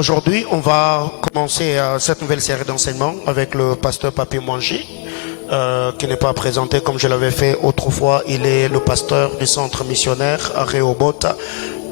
Aujourd'hui, on va commencer cette nouvelle série d'enseignements avec le pasteur Papi Mwangi, qui n'est pas présenté comme je l'avais fait autrefois. Il est le pasteur du centre missionnaire à Rehoboth,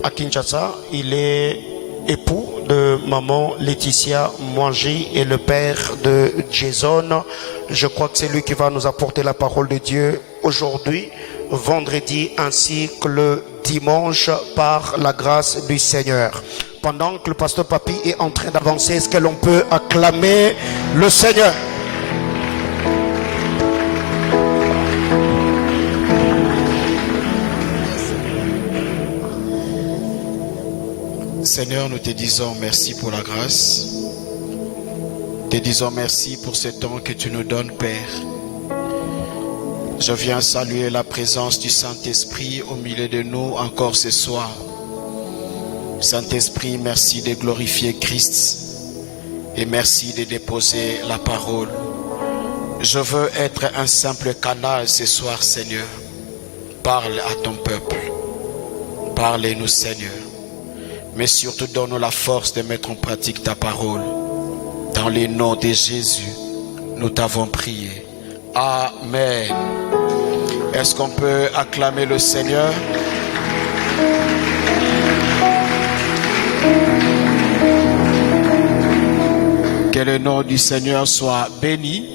à Kinshasa. Il est époux de maman Laetitia Mwangi et le père de Jason. Je crois que c'est lui qui va nous apporter la parole de Dieu aujourd'hui, vendredi ainsi que le dimanche, par la grâce du Seigneur. Pendant que le pasteur Papi est en train d'avancer, est-ce que l'on peut acclamer le Seigneur? Seigneur, nous te disons merci pour la grâce. Te disons merci pour ce temps que tu nous donnes, Père. Je viens saluer la présence du Saint-Esprit au milieu de nous encore ce soir. Saint-Esprit, merci de glorifier Christ et merci de déposer la parole. Je veux être un simple canal ce soir, Seigneur. Parle à ton peuple. Parlez-nous, Seigneur. Mais surtout, donne-nous la force de mettre en pratique ta parole. Dans le nom de Jésus, nous t'avons prié. Amen. Est-ce qu'on peut acclamer le Seigneur? Que le nom du Seigneur soit béni.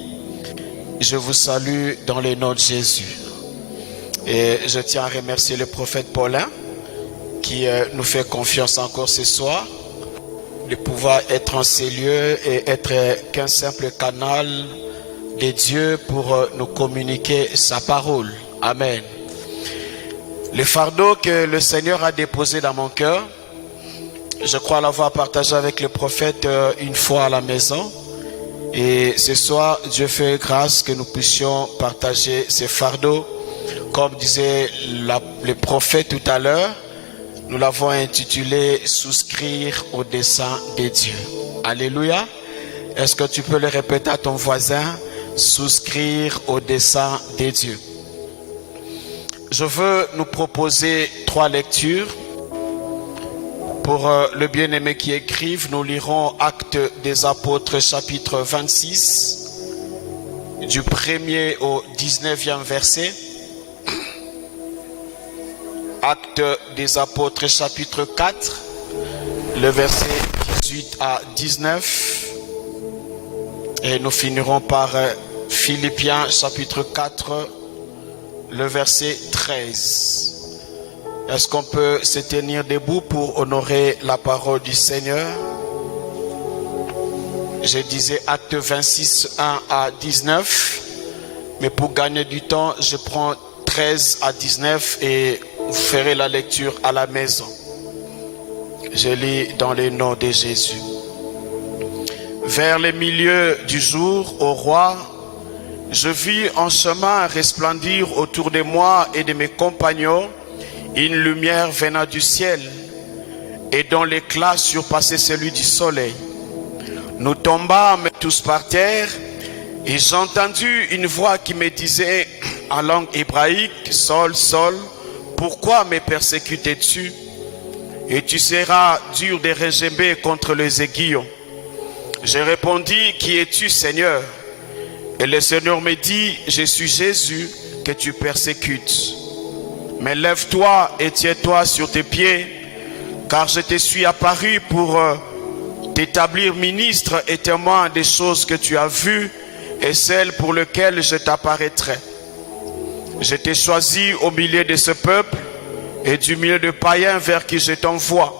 Je vous salue dans le nom de Jésus. Et je tiens à remercier le prophète Paulin qui nous fait confiance encore ce soir de pouvoir être en ces lieux et être qu'un simple canal de Dieu pour nous communiquer sa parole. Amen. Le fardeau que le Seigneur a déposé dans mon cœur, je crois l'avoir partagé avec le prophète une fois à la maison. Et ce soir, Dieu fait grâce que nous puissions partager ce fardeau. Comme disait le prophète tout à l'heure, nous l'avons intitulé « Souscrire au dessein de Dieu ». Alléluia. Est-ce que tu peux le répéter à ton voisin? Souscrire au dessein de Dieu. Je veux nous proposer 3 lectures. Pour le bien-aimé qui écrive, nous lirons Actes des Apôtres chapitre 26, du 1er au 19e verset. Actes des Apôtres chapitre 4, le verset 18 à 19. Et nous finirons par Philippiens chapitre 4, le verset 13. Est-ce qu'on peut se tenir debout pour honorer la parole du Seigneur? Je disais Acte 26, 1 à 19. Mais pour gagner du temps, je prends 13 à 19 et vous ferez la lecture à la maison. Je lis dans le nom de Jésus. Vers le milieu du jour, ô roi, je vis en chemin resplendir autour de moi et de mes compagnons une lumière venant du ciel et dont l'éclat surpassait celui du soleil. Nous tombâmes tous par terre et j'ai entendu une voix qui me disait en langue hébraïque, Saul, Saul, pourquoi me persécutes-tu? Et tu seras dur de régimer contre les aiguillons. Je répondis, qui es-tu, Seigneur? Et le Seigneur me dit, je suis Jésus que tu persécutes. Mais lève-toi et tiens-toi sur tes pieds, car je te suis apparu pour t'établir ministre et témoin des choses que tu as vues et celles pour lesquelles je t'apparaîtrai. Je t'ai choisi au milieu de ce peuple et du milieu de païens vers qui je t'envoie,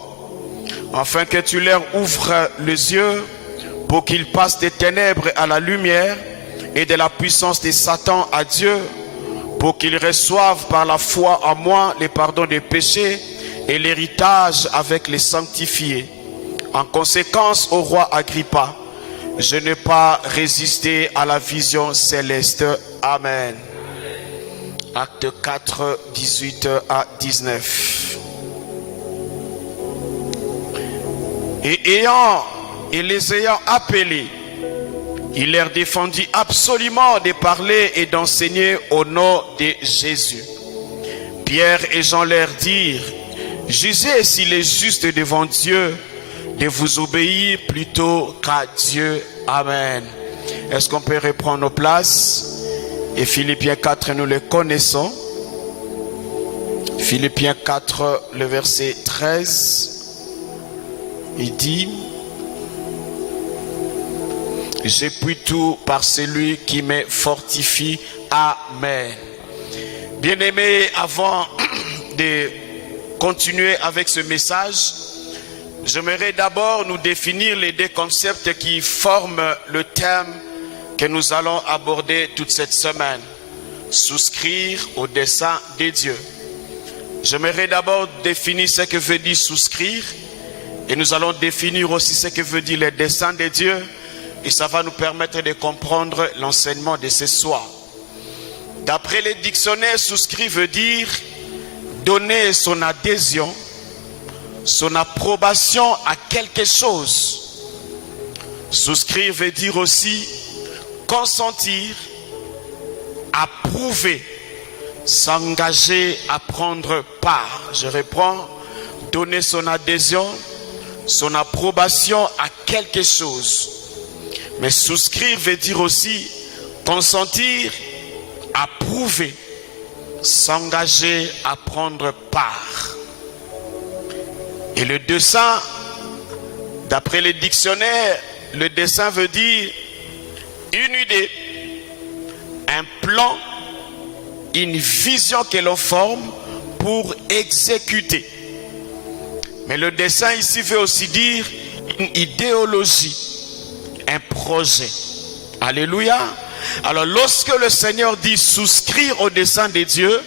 afin que tu leur ouvres les yeux pour qu'ils passent des ténèbres à la lumière et de la puissance de Satan à Dieu, pour qu'ils reçoivent par la foi en moi le pardon des péchés et l'héritage avec les sanctifiés. En conséquence, au roi Agrippa, je n'ai pas résisté à la vision céleste. Amen. Acte 4, 18 à 19. Et les ayant appelés, il leur défendit absolument de parler et d'enseigner au nom de Jésus. Pierre et Jean leur dirent, jugez s'il est juste devant Dieu de vous obéir plutôt qu'à Dieu. Amen. Est-ce qu'on peut reprendre nos places? Et Philippiens 4, nous le connaissons. Philippiens 4, le verset 13. Il dit: je puis tout par celui qui me fortifie. Amen. Bien-aimés, avant de continuer avec ce message, j'aimerais d'abord nous définir les deux concepts qui forment le thème que nous allons aborder toute cette semaine. Souscrire au dessein de Dieu. J'aimerais d'abord définir ce que veut dire souscrire, et nous allons définir aussi ce que veut dire le dessein de Dieu, et ça va nous permettre de comprendre l'enseignement de ce soir. D'après les dictionnaires, souscrire veut dire donner son adhésion, son approbation à quelque chose. Souscrire veut dire aussi consentir, approuver, s'engager à prendre part. Je reprends: donner son adhésion, son approbation à quelque chose. Mais souscrire veut dire aussi consentir, approuver, s'engager à prendre part. Et le dessein, d'après les dictionnaires, le dessein veut dire une idée, un plan, une vision que l'on forme pour exécuter. Mais le dessein ici veut aussi dire une idéologie, un projet. Alléluia. Alors lorsque le Seigneur dit souscrire au dessein de Dieu,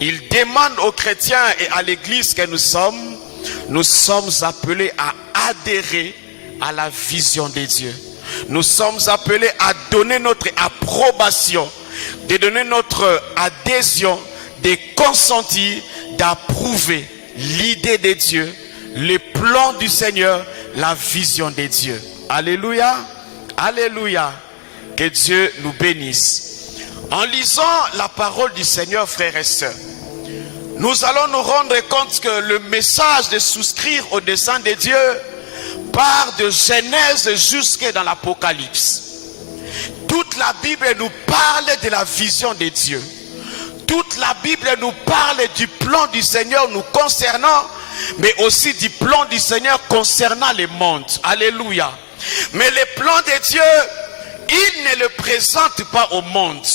il demande aux chrétiens et à l'église que nous sommes appelés à adhérer à la vision de Dieu. Nous sommes appelés à donner notre approbation, de donner notre adhésion, de consentir, d'approuver l'idée de Dieu, le plan du Seigneur, la vision de Dieu. Alléluia, alléluia. Que Dieu nous bénisse. En lisant la parole du Seigneur, frères et sœurs, nous allons nous rendre compte que le message de souscrire au dessein de Dieu part de Genèse jusque dans l'Apocalypse. Toute la Bible nous parle de la vision de Dieu. Toute la Bible nous parle du plan du Seigneur nous concernant, mais aussi du plan du Seigneur concernant le monde. Alléluia. Mais le plan de Dieu, il ne le présente pas au monde.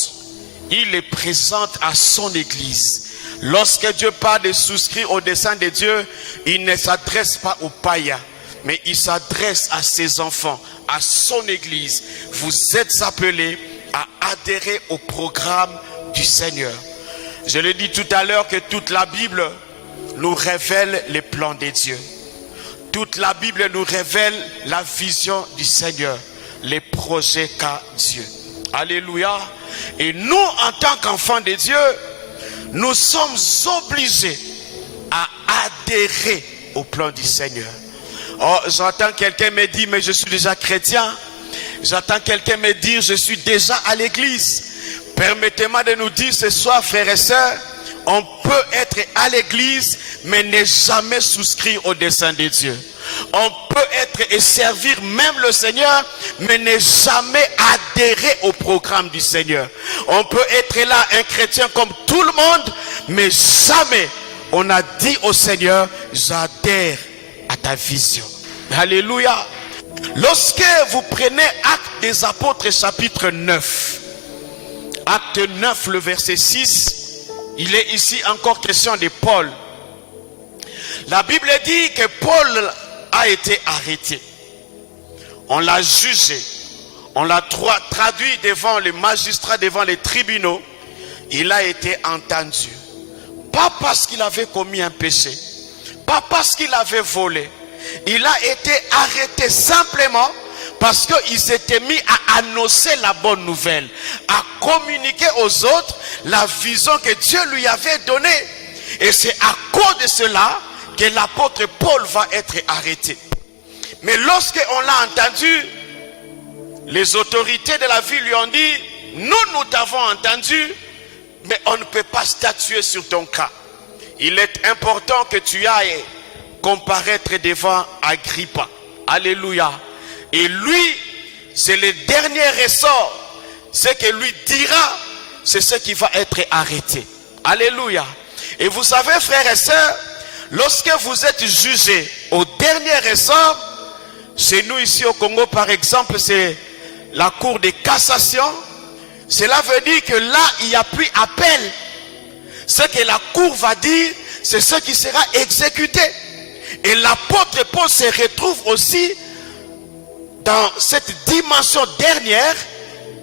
Il le présente à son église. Lorsque Dieu parle de souscrire au dessein de Dieu, il ne s'adresse pas aux païens, mais il s'adresse à ses enfants, à son église. Vous êtes appelés à adhérer au programme du Seigneur. Je l'ai dit tout à l'heure que toute la Bible nous révèle les plans de Dieu. Toute la Bible nous révèle la vision du Seigneur, les projets qu'a Dieu. Alléluia. Et nous, en tant qu'enfants de Dieu, nous sommes obligés à adhérer au plan du Seigneur. Oh, j'entends quelqu'un me dire, mais je suis déjà chrétien. J'entends quelqu'un me dire, je suis déjà à l'église. Permettez-moi de nous dire ce soir, frères et sœurs, on peut être à l'église, mais ne jamais souscrire au dessein de Dieu. On peut être et servir même le Seigneur, mais ne jamais adhérer au programme du Seigneur. On peut être là, un chrétien comme tout le monde, mais jamais on a dit au Seigneur, j'adhère à ta vision. Alléluia. Lorsque vous prenez Actes des Apôtres chapitre 9, Acte 9, le verset 6, il est ici encore question de Paul. La Bible dit que Paul a été arrêté. On l'a jugé. On l'a traduit devant les magistrats, devant les tribunaux. Il a été entendu. Pas parce qu'il avait commis un péché. Pas parce qu'il avait volé. Il a été arrêté simplement parce qu'il s'était mis à annoncer la bonne nouvelle, à communiquer aux autres la vision que Dieu lui avait donnée. Et c'est à cause de cela que l'apôtre Paul va être arrêté. Mais lorsqu'on l'a entendu, les autorités de la ville lui ont dit, nous t'avons entendu, mais on ne peut pas statuer sur ton cas. Il est important que tu ailles comparaître devant Agrippa. Alléluia. Et lui, c'est le dernier ressort. Ce que lui dira, c'est ce qui va être arrêté. Alléluia. Et vous savez, frères et sœurs, lorsque vous êtes jugés au dernier ressort, chez nous ici au Congo par exemple, c'est la cour de cassation. Cela veut dire que là, il n'y a plus appel. Ce que la cour va dire, c'est ce qui sera exécuté. Et l'apôtre Paul se retrouve aussi dans cette dimension dernière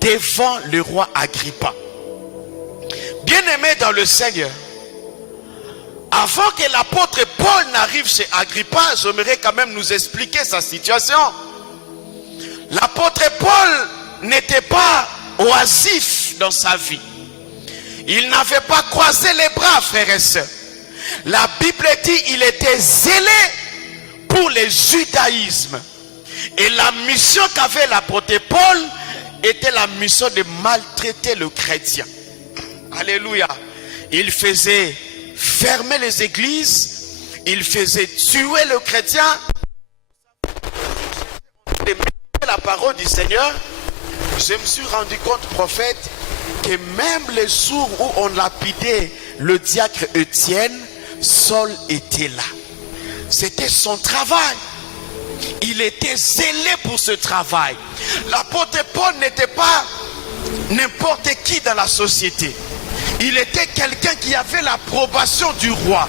devant le roi Agrippa. Bien-aimé dans le Seigneur, avant que l'apôtre Paul n'arrive chez Agrippa, j'aimerais quand même nous expliquer sa situation. L'apôtre Paul n'était pas oisif dans sa vie. Il n'avait pas croisé les bras, frères et sœurs. La Bible dit qu'il était zélé pour le judaïsme. Et la mission qu'avait l'apôtre Paul était la mission de maltraiter le chrétien. Alléluia. Il faisait fermer les églises, il faisait tuer le chrétien. De la parole du Seigneur, je me suis rendu compte, prophète, que même les jours où on lapidait le diacre Étienne, Saul était là. C'était son travail. Il était zélé pour ce travail. L'apôtre Paul n'était pas n'importe qui dans la société. Il était quelqu'un qui avait l'approbation du roi.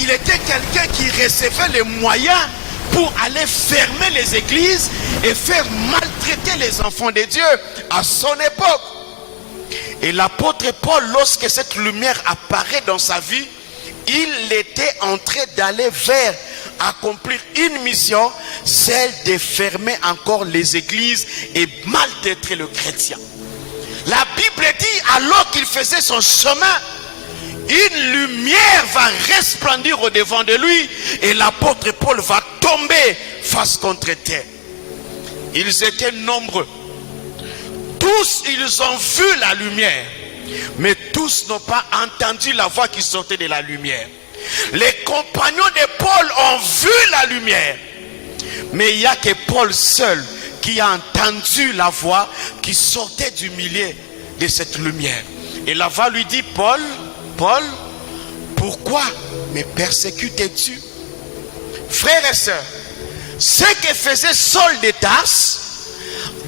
Il était quelqu'un qui recevait les moyens pour aller fermer les églises et faire maltraiter les enfants de Dieu à son époque. Et l'apôtre Paul, lorsque cette lumière apparaît dans sa vie, il était en train d'aller vers accomplir une mission, celle de fermer encore les églises et maltraiter le chrétien. La Bible dit, alors qu'il faisait son chemin, une lumière va resplendir au devant de lui et l'apôtre Paul va tomber face contre terre. Ils étaient nombreux. Tous, ils ont vu la lumière, mais tous n'ont pas entendu la voix qui sortait de la lumière. Les compagnons de Paul ont vu la lumière, mais il n'y a que Paul seul qui a entendu la voix qui sortait du milieu de cette lumière. Et la voix lui dit, Paul, Paul, pourquoi me persécutes-tu? Frères et sœurs, ce que faisait Saul de Tarse,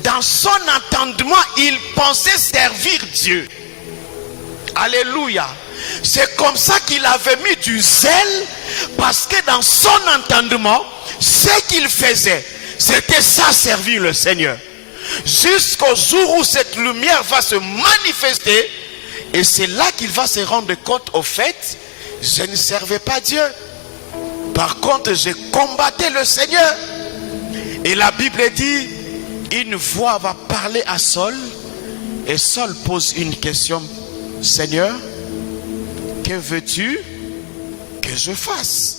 dans son entendement, il pensait servir Dieu. Alléluia. C'est comme ça qu'il avait mis du zèle, parce que dans son entendement, ce qu'il faisait, c'était ça, servir le Seigneur. Jusqu'au jour où cette lumière va se manifester, et c'est là qu'il va se rendre compte, au fait, je ne servais pas Dieu. Par contre, je combattais le Seigneur. Et la Bible dit, une voix va parler à Saul, et Saul pose une question, Seigneur, que veux-tu que je fasse?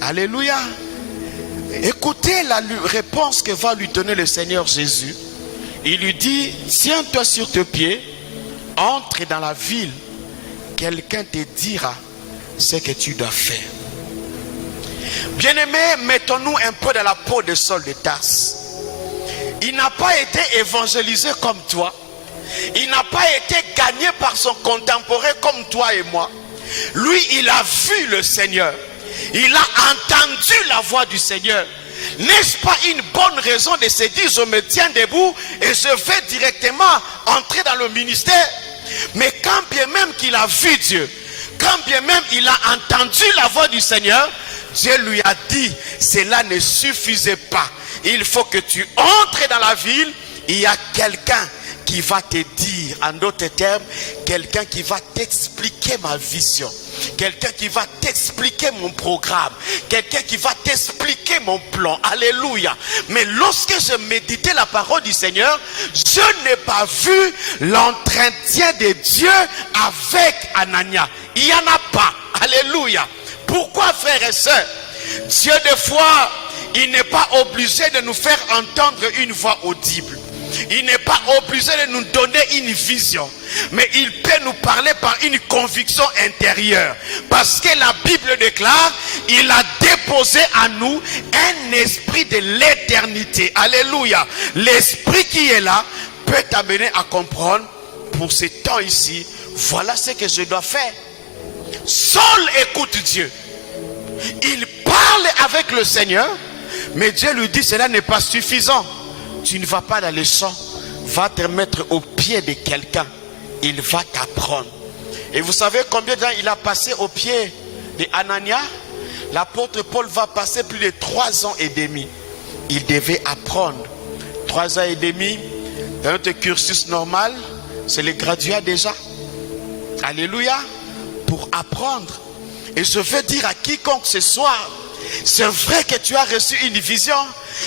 Alléluia. Écoutez la réponse que va lui donner le Seigneur Jésus. Il lui dit, tiens-toi sur tes pieds, entre dans la ville, quelqu'un te dira ce que tu dois faire. Bien-aimés, mettons-nous un peu dans la peau de Saul de Tarse. Il n'a pas été évangélisé comme toi. Il n'a pas été gagné par son contemporain comme toi et moi. Lui, il a vu le Seigneur. Il a entendu la voix du Seigneur. N'est-ce pas une bonne raison de se dire, je me tiens debout et je vais directement entrer dans le ministère? Mais quand bien même qu'il a vu Dieu, quand bien même il a entendu la voix du Seigneur, Dieu lui a dit, cela ne suffisait pas. Il faut que tu entres dans la ville, il y a quelqu'un qui va te dire, en d'autres termes, quelqu'un qui va t'expliquer ma vision. Quelqu'un qui va t'expliquer mon programme. Quelqu'un qui va t'expliquer mon plan. Alléluia. Mais lorsque je méditais la parole du Seigneur, je n'ai pas vu l'entretien de Dieu avec Anania. Il n'y en a pas. Alléluia. Pourquoi, frères et sœurs? Dieu, des fois, il n'est pas obligé de nous faire entendre une voix audible. Il n'est pas obligé de nous donner une vision, mais il peut nous parler par une conviction intérieure. Parce que la Bible déclare, il a déposé à nous un esprit de l'éternité. Alléluia. L'esprit qui est là peut t'amener à comprendre, pour ce temps ici, voilà ce que je dois faire. Saul écoute Dieu. Il parle avec le Seigneur, mais Dieu lui dit, cela n'est pas suffisant. Tu ne vas pas dans les champs, va te mettre au pied de quelqu'un. Il va t'apprendre. Et vous savez combien de temps il a passé au pied d'Anania? L'apôtre Paul va passer plus de 3 ans et demi. Il devait apprendre. 3 ans et demi, dans notre cursus normal, c'est les graduats déjà. Alléluia. Pour apprendre. Et je veux dire à quiconque ce soir, c'est vrai que tu as reçu une vision.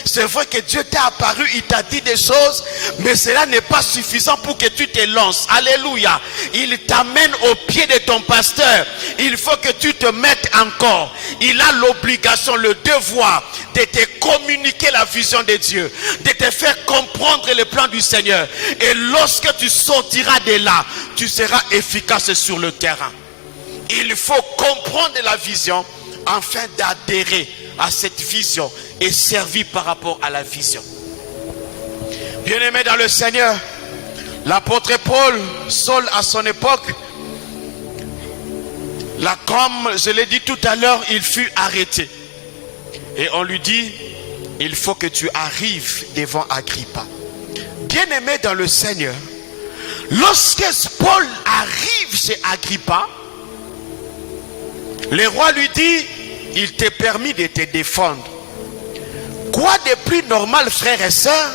C'est vrai que Dieu t'est apparu, il t'a dit des choses, mais cela n'est pas suffisant pour que tu te lances. Alléluia. Il t'amène au pied de ton pasteur. Il faut que tu te mettes encore. Il a l'obligation, le devoir de te communiquer la vision de Dieu, de te faire comprendre le plan du Seigneur. Et lorsque tu sortiras de là, tu seras efficace sur le terrain. Il faut comprendre la vision afin d'adhérer à cette vision et servir par rapport à la vision. Bien-aimé dans le Seigneur, l'apôtre Paul, Saul à son époque, là, comme je l'ai dit tout à l'heure, il fut arrêté. Et on lui dit, il faut que tu arrives devant Agrippa. Bien-aimé dans le Seigneur, lorsque Paul arrive chez Agrippa, le roi lui dit, il t'est permis de te défendre. Quoi de plus normal, frères et sœurs,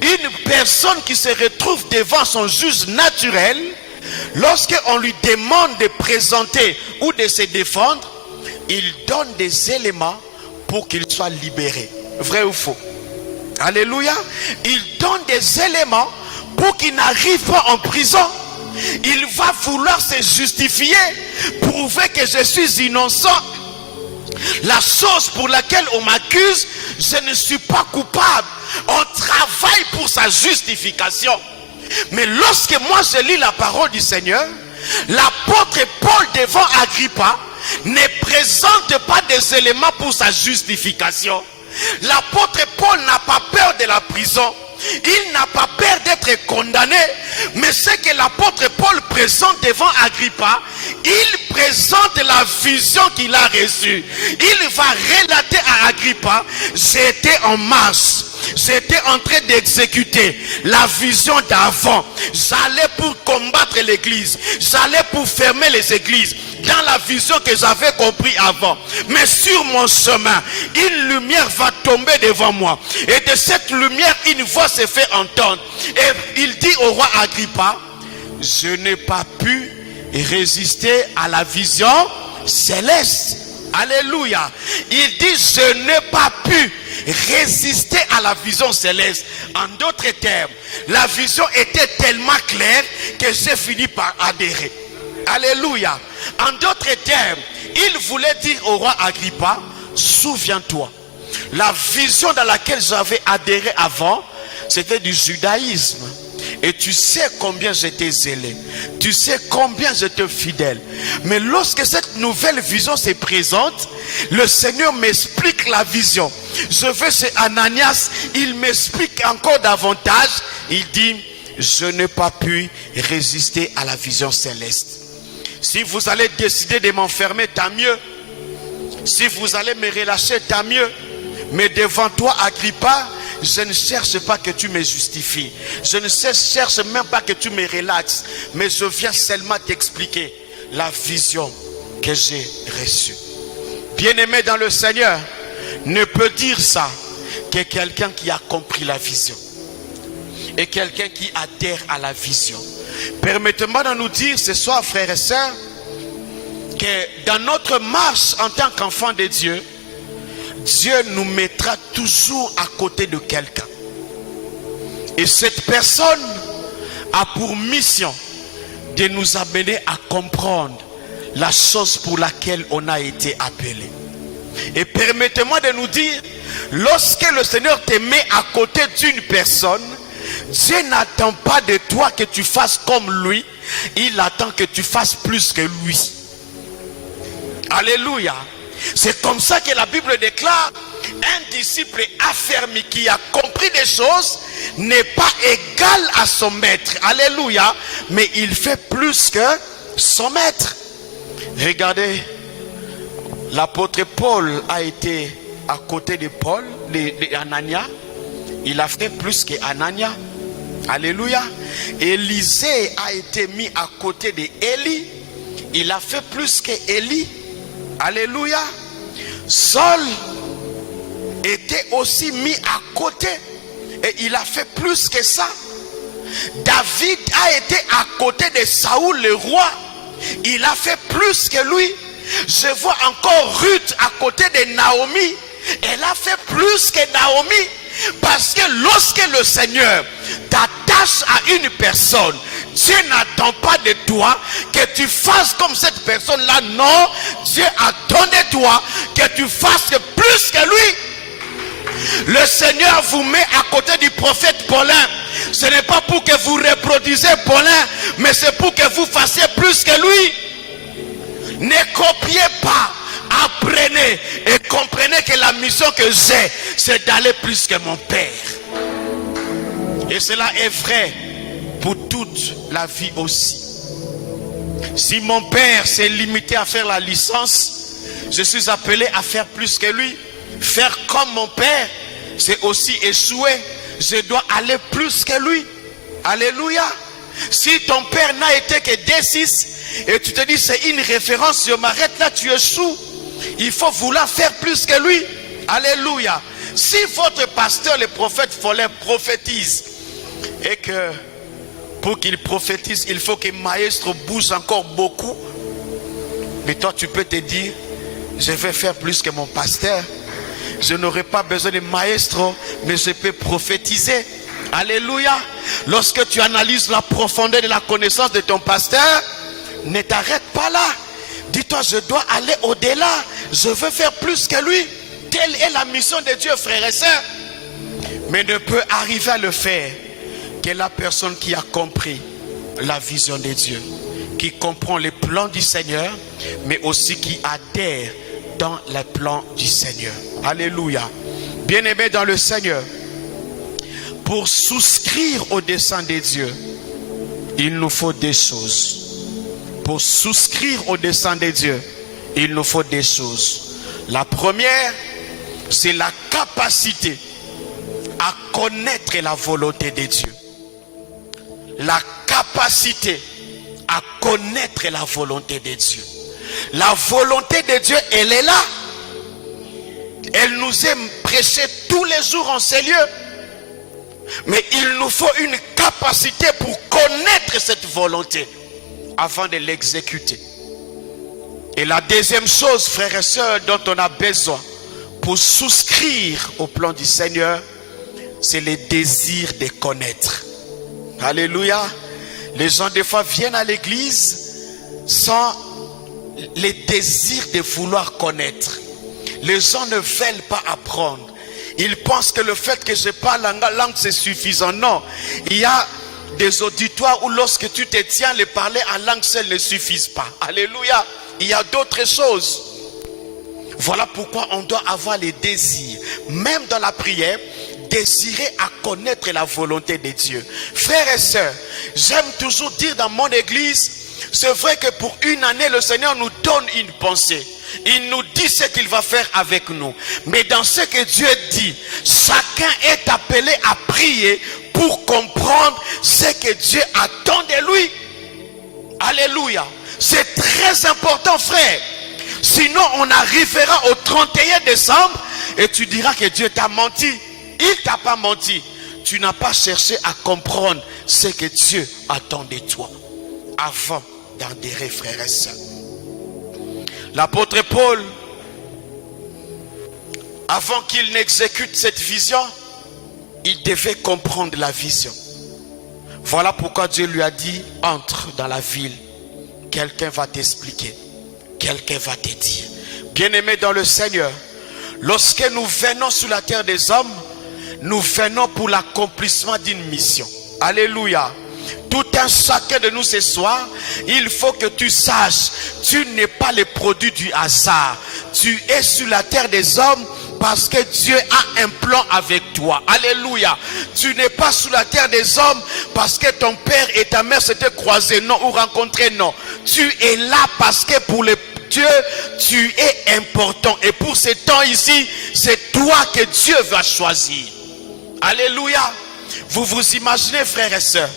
une personne qui se retrouve devant son juge naturel, lorsqu'on lui demande de présenter ou de se défendre, il donne des éléments pour qu'il soit libéré. Vrai ou faux? Alléluia. Il donne des éléments pour qu'il n'arrive pas en prison. Il va vouloir se justifier, prouver que je suis innocent. La chose pour laquelle on m'accuse, je ne suis pas coupable. On travaille pour sa justification. Mais lorsque moi je lis la parole du Seigneur, l'apôtre Paul devant Agrippa ne présente pas des éléments pour sa justification. L'apôtre Paul n'a pas peur de la prison. Il n'a pas peur d'être condamné. Mais ce que l'apôtre Paul présente devant Agrippa, il présente la vision qu'il a reçue. Il va relater à Agrippa, j'étais en marche, j'étais en train d'exécuter la vision d'avant. J'allais pour combattre l'église, j'allais pour fermer les églises, dans la vision que j'avais compris avant. Mais sur mon chemin, une lumière va tomber devant moi. Et de cette lumière, une voix se fait entendre. Et il dit au roi Agrippa, je n'ai pas pu résister à la vision céleste. Alléluia. Il dit, je n'ai pas pu résister à la vision céleste. En d'autres termes, la vision était tellement claire que j'ai fini par adhérer. Alléluia. En d'autres termes, il voulait dire au roi Agrippa, souviens-toi, la vision dans laquelle j'avais adhéré avant, c'était du judaïsme. Et tu sais combien j'étais zélé. Tu sais combien j'étais fidèle. Mais lorsque cette nouvelle vision se présente, le Seigneur m'explique la vision. Je vais chez Ananias, il m'explique encore davantage. Il dit, je n'ai pas pu résister à la vision céleste. Si vous allez décider de m'enfermer, tant mieux. Si vous allez me relâcher, tant mieux. Mais devant toi, Agrippa, je ne cherche pas que tu me justifies. Je ne cherche même pas que tu me relaxes. Mais je viens seulement t'expliquer la vision que j'ai reçue. Bien-aimé dans le Seigneur, ne peut dire ça que quelqu'un qui a compris la vision. Et quelqu'un qui adhère à la vision. Permettez-moi de nous dire ce soir, frères et sœurs, que dans notre marche en tant qu'enfant de Dieu, Dieu nous mettra toujours à côté de quelqu'un. Et cette personne a pour mission de nous amener à comprendre la chose pour laquelle on a été appelé. Et permettez-moi de nous dire, lorsque le Seigneur te met à côté d'une personne, Dieu n'attend pas de toi que tu fasses comme lui. Il attend que tu fasses plus que lui. Alléluia. C'est comme ça que la Bible déclare: un disciple affermi qui a compris des choses n'est pas égal à son maître. Alléluia. Mais il fait plus que son maître. Regardez, l'apôtre Paul a été à côté de Paul, d'Anania. Il a fait plus qu'Anania. Alléluia. Élisée a été mis à côté d'Élie. Il a fait plus qu'Élie. Alléluia. Saul était aussi mis à côté et il a fait plus que ça. David a été à côté de Saoul le roi. Il a fait plus que lui. Je vois encore Ruth à côté de Naomi. Elle a fait plus que Naomi. Parce que lorsque le Seigneur t'attache à une personne, Dieu n'attend pas de toi que tu fasses comme cette personne-là. Non, Dieu attend de toi que tu fasses plus que lui. Le Seigneur vous met à côté du prophète Paulin. Ce n'est pas pour que vous reproduisez Paulin, mais c'est pour que vous fassiez plus que lui. Ne copiez pas. Apprenez et comprenez que la mission que j'ai, c'est d'aller plus que mon Père. Et cela est vrai pour toute la vie aussi. Si mon Père s'est limité à faire la licence, je suis appelé à faire plus que lui. Faire comme mon Père, c'est aussi échouer. Je dois aller plus que lui. Alléluia. Si ton Père n'a été que D6 et tu te dis c'est une référence, je m'arrête là, tu échoues. Il faut vouloir faire plus que lui. Alléluia. Si votre pasteur, le prophète Follin, prophétise et que pour qu'il prophétise, il faut que maestro bouge encore beaucoup, mais toi tu peux te dire, je vais faire plus que mon pasteur. Je n'aurai pas besoin de maestro, mais je peux prophétiser. Alléluia. Lorsque tu analyses la profondeur de la connaissance de ton pasteur, ne t'arrête pas là. Dis-toi, je dois aller au-delà. Je veux faire plus que lui. Telle est la mission de Dieu, frères et sœurs. Mais ne peut arriver à le faire que la personne qui a compris la vision de Dieu, qui comprend les plans du Seigneur, mais aussi qui adhère dans les plans du Seigneur. Alléluia. Bien-aimés dans le Seigneur, pour souscrire au dessein de Dieu, il nous faut des choses. Pour souscrire au dessein de Dieu, il nous faut des choses. La première, c'est la capacité à connaître la volonté de Dieu. La capacité à connaître la volonté de Dieu. La volonté de Dieu, elle est là. Elle nous est prêchée tous les jours en ces lieux. Mais il nous faut une capacité pour connaître cette volonté avant de l'exécuter. Et la deuxième chose, frères et sœurs, dont on a besoin pour souscrire au plan du Seigneur, c'est le désir de connaître. Alléluia. Les gens des fois viennent à l'église sans le désir de vouloir connaître. Les gens ne veulent pas apprendre. Ils pensent que le fait que je parle en langue c'est suffisant. Non, il y a des auditoires où lorsque tu te tiens, le parler en langue seule ne suffit pas. Alléluia. Il y a d'autres choses. Voilà pourquoi on doit avoir les désirs, même dans la prière, désirer à connaître la volonté de Dieu. Frères et sœurs, j'aime toujours dire dans mon église, c'est vrai que pour une année, le Seigneur nous donne une pensée. Il nous dit ce qu'il va faire avec nous. Mais dans ce que Dieu dit, chacun est appelé à prier pour comprendre ce que Dieu attend de lui. Alléluia. C'est très important, frère. Sinon, on arrivera au 31 décembre et tu diras que Dieu t'a menti. Il t'a pas menti. Tu n'as pas cherché à comprendre ce que Dieu attend de toi avant d'adhérer, frères et sœurs. L'apôtre Paul, avant qu'il n'exécute cette vision, il devait comprendre la vision. Voilà pourquoi Dieu lui a dit, entre dans la ville. Quelqu'un va t'expliquer. Quelqu'un va te dire. Bien-aimés dans le Seigneur, lorsque nous venons sur la terre des hommes, nous venons pour l'accomplissement d'une mission. Alléluia. Tout un chacun de nous ce soir, il faut que tu saches, tu n'es pas le produit du hasard. Tu es sur la terre des hommes parce que Dieu a un plan avec toi. Alléluia. Tu n'es pas sur la terre des hommes parce que ton père et ta mère s'étaient croisés, non, ou rencontrés, non. Tu es là parce que pour le Dieu, tu es important. Et pour ce temps ici, c'est toi que Dieu va choisir. Alléluia. Vous vous imaginez, frères et sœurs,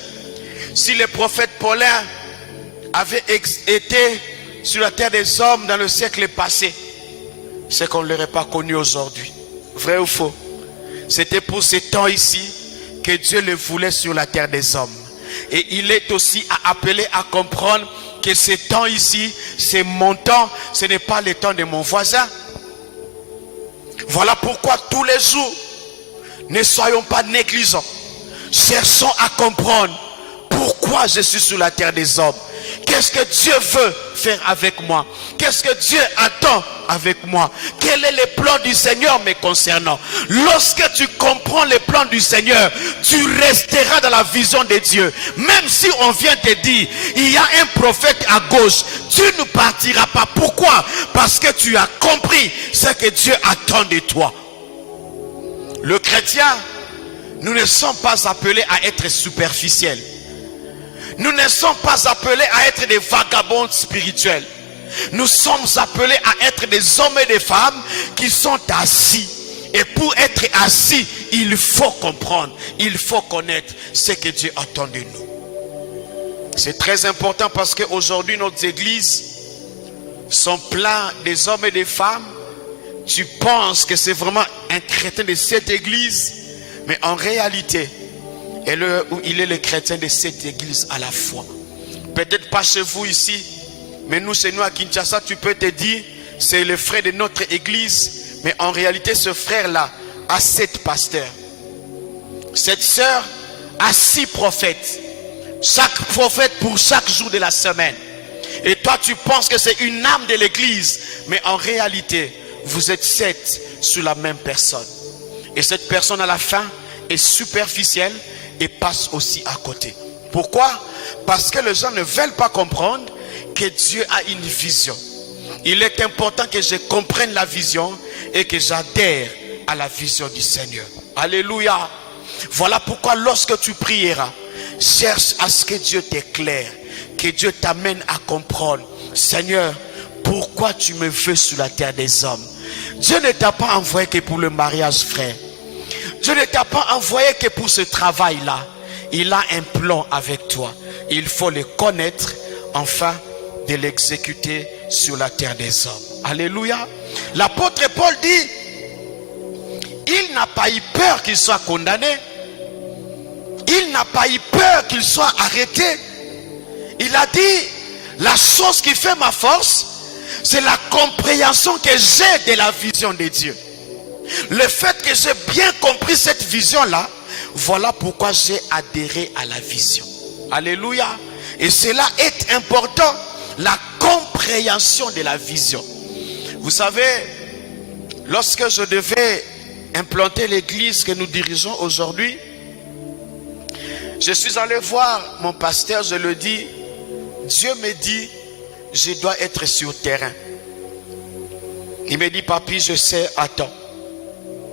si le prophète Paulin avait été sur la terre des hommes dans le siècle passé, c'est qu'on ne l'aurait pas connu aujourd'hui. Vrai ou faux? C'était pour ce temps ici que Dieu le voulait sur la terre des hommes. Et il est aussi appelé à comprendre que ce temps ici, c'est mon temps, ce n'est pas le temps de mon voisin. Voilà pourquoi tous les jours, ne soyons pas négligents. Cherchons à comprendre pourquoi je suis sur la terre des hommes. Qu'est-ce que Dieu veut faire avec moi? Qu'est-ce que Dieu attend avec moi? Quel est le plan du Seigneur me concernant? Lorsque tu comprends le plan du Seigneur, tu resteras dans la vision de Dieu. Même si on vient te dire, il y a un prophète à gauche, tu ne partiras pas. Pourquoi? Parce que tu as compris ce que Dieu attend de toi. Le chrétien, nous ne sommes pas appelés à être superficiels. Nous ne sommes pas appelés à être des vagabonds spirituels. Nous sommes appelés à être des hommes et des femmes qui sont assis. Et pour être assis, il faut comprendre, il faut connaître ce que Dieu attend de nous. C'est très important parce qu'aujourd'hui, nos églises sont pleines des hommes et des femmes. Tu penses que c'est vraiment un chrétien de cette église, mais en réalité, il est le chrétien de cette église à la fois. Peut-être pas chez vous ici, mais nous, chez nous à Kinshasa, tu peux te dire, c'est le frère de notre église, mais en réalité, ce frère-là a 7 pasteurs. Cette sœur a 6 prophètes. Chaque prophète pour chaque jour de la semaine. Et toi, tu penses que c'est une âme de l'église, mais en réalité, vous êtes 7 sur la même personne. Et cette personne, à la fin, est superficielle et passe aussi à côté. Pourquoi? Parce que les gens ne veulent pas comprendre que Dieu a une vision. Il est important que je comprenne la vision et que j'adhère à la vision du Seigneur. Alléluia. Voilà pourquoi lorsque tu prieras, cherche à ce que Dieu t'éclaire, que Dieu t'amène à comprendre. Seigneur, pourquoi tu me veux sur la terre des hommes? Dieu ne t'a pas envoyé que pour le mariage, frère. Dieu ne t'a pas envoyé que pour ce travail-là. Il a un plan avec toi. Il faut le connaître afin de l'exécuter sur la terre des hommes. Alléluia. L'apôtre Paul dit, il n'a pas eu peur qu'il soit condamné. Il n'a pas eu peur qu'il soit arrêté. Il a dit, la chose qui fait ma force, c'est la compréhension que j'ai de la vision de Dieu. Le fait que j'ai bien compris cette vision-là, voilà pourquoi j'ai adhéré à la vision. Alléluia. Et cela est important, la compréhension de la vision. Vous savez, lorsque je devais implanter l'église que nous dirigeons aujourd'hui, je suis allé voir mon pasteur, je le dis, Dieu me dit, je dois être sur terrain. Il me dit, papi, je sais, attends.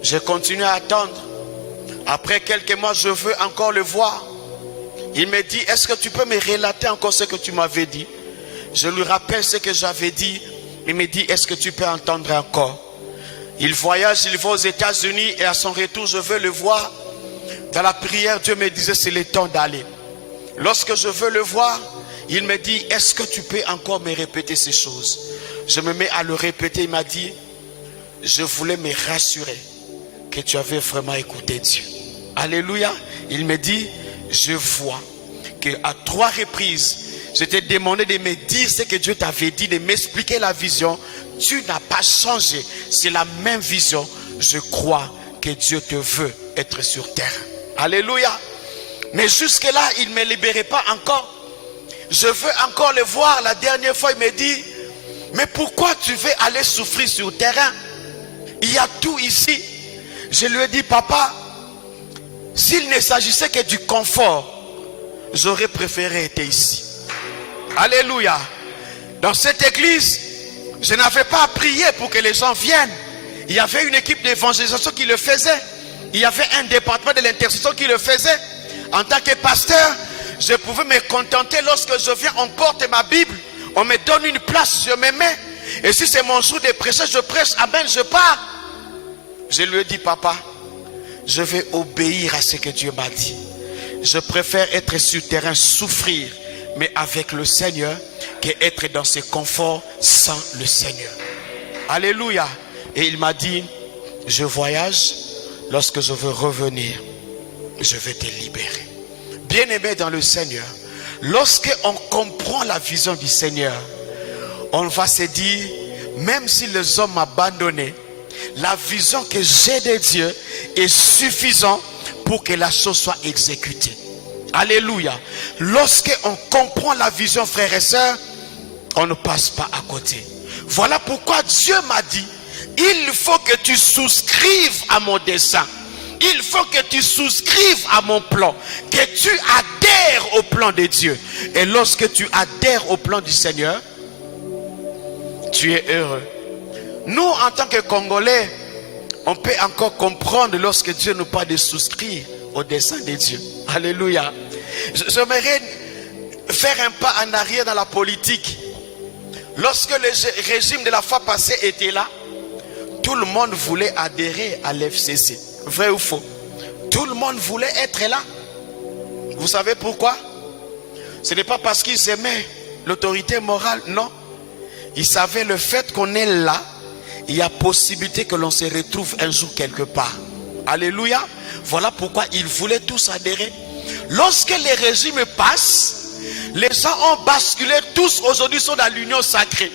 Je continue à attendre. Après quelques mois, je veux encore le voir. Il me dit, est-ce que tu peux me relater encore ce que tu m'avais dit? Je lui rappelle ce que j'avais dit. Il me dit, est-ce que tu peux entendre encore? Il voyage, il va aux États-Unis et à son retour, je veux le voir. Dans la prière, Dieu me disait, c'est le temps d'aller. Lorsque je veux le voir, il me dit, est-ce que tu peux encore me répéter ces choses? Je me mets à le répéter. Il m'a dit, je voulais me rassurer que tu avais vraiment écouté Dieu. Alléluia. Il me dit, je vois qu'à 3 reprises, je t'ai demandé de me dire ce que Dieu t'avait dit, de m'expliquer la vision. Tu n'as pas changé. C'est la même vision. Je crois que Dieu te veut être sur terre. Alléluia. Mais jusque-là, il ne me libérait pas encore. Je veux encore le voir. La dernière fois, il me dit, mais pourquoi tu veux aller souffrir sur le terrain? Il y a tout ici. Je lui ai dit, papa, s'il ne s'agissait que du confort, j'aurais préféré être ici. Alléluia. Dans cette église, je n'avais pas à prier pour que les gens viennent. Il y avait une équipe d'évangélisation qui le faisait. Il y avait un département de l'intercession qui le faisait. En tant que pasteur, je pouvais me contenter lorsque je viens, on porte ma Bible, on me donne une place, je me mets. Et si c'est mon jour de prêcher, je prêche, amen, je pars. Je lui ai dit, papa, je vais obéir à ce que Dieu m'a dit. Je préfère être sur terrain, souffrir, mais avec le Seigneur, qu'être dans ce confort sans le Seigneur. Alléluia. Et il m'a dit, je voyage, lorsque je veux revenir, je vais te libérer. Bien-aimé dans le Seigneur, lorsque on comprend la vision du Seigneur, on va se dire, même si les hommes m'abandonnent, la vision que j'ai de Dieu est suffisante pour que la chose soit exécutée. Alléluia. Lorsque on comprend la vision, frères et sœurs, on ne passe pas à côté. Voilà pourquoi Dieu m'a dit, il faut que tu souscrives à mon dessein. Il faut que tu souscrives à mon plan, que tu adhères au plan de Dieu. Et lorsque tu adhères au plan du Seigneur, tu es heureux. Nous, en tant que Congolais, on peut encore comprendre lorsque Dieu nous parle de souscrire au dessein de Dieu. Alléluia. J'aimerais faire un pas en arrière dans la politique. Lorsque le régime de la fois passée était là, tout le monde voulait adhérer à l'FCC. Vrai ou faux? Tout le monde voulait être là. Vous savez pourquoi? Ce n'est pas parce qu'ils aimaient l'autorité morale, non. Ils savaient le fait qu'on est là, il y a possibilité que l'on se retrouve un jour quelque part. Alléluia. Voilà pourquoi ils voulaient tous adhérer. Lorsque les régimes passent, les gens ont basculé, tous aujourd'hui sont dans l'union sacrée.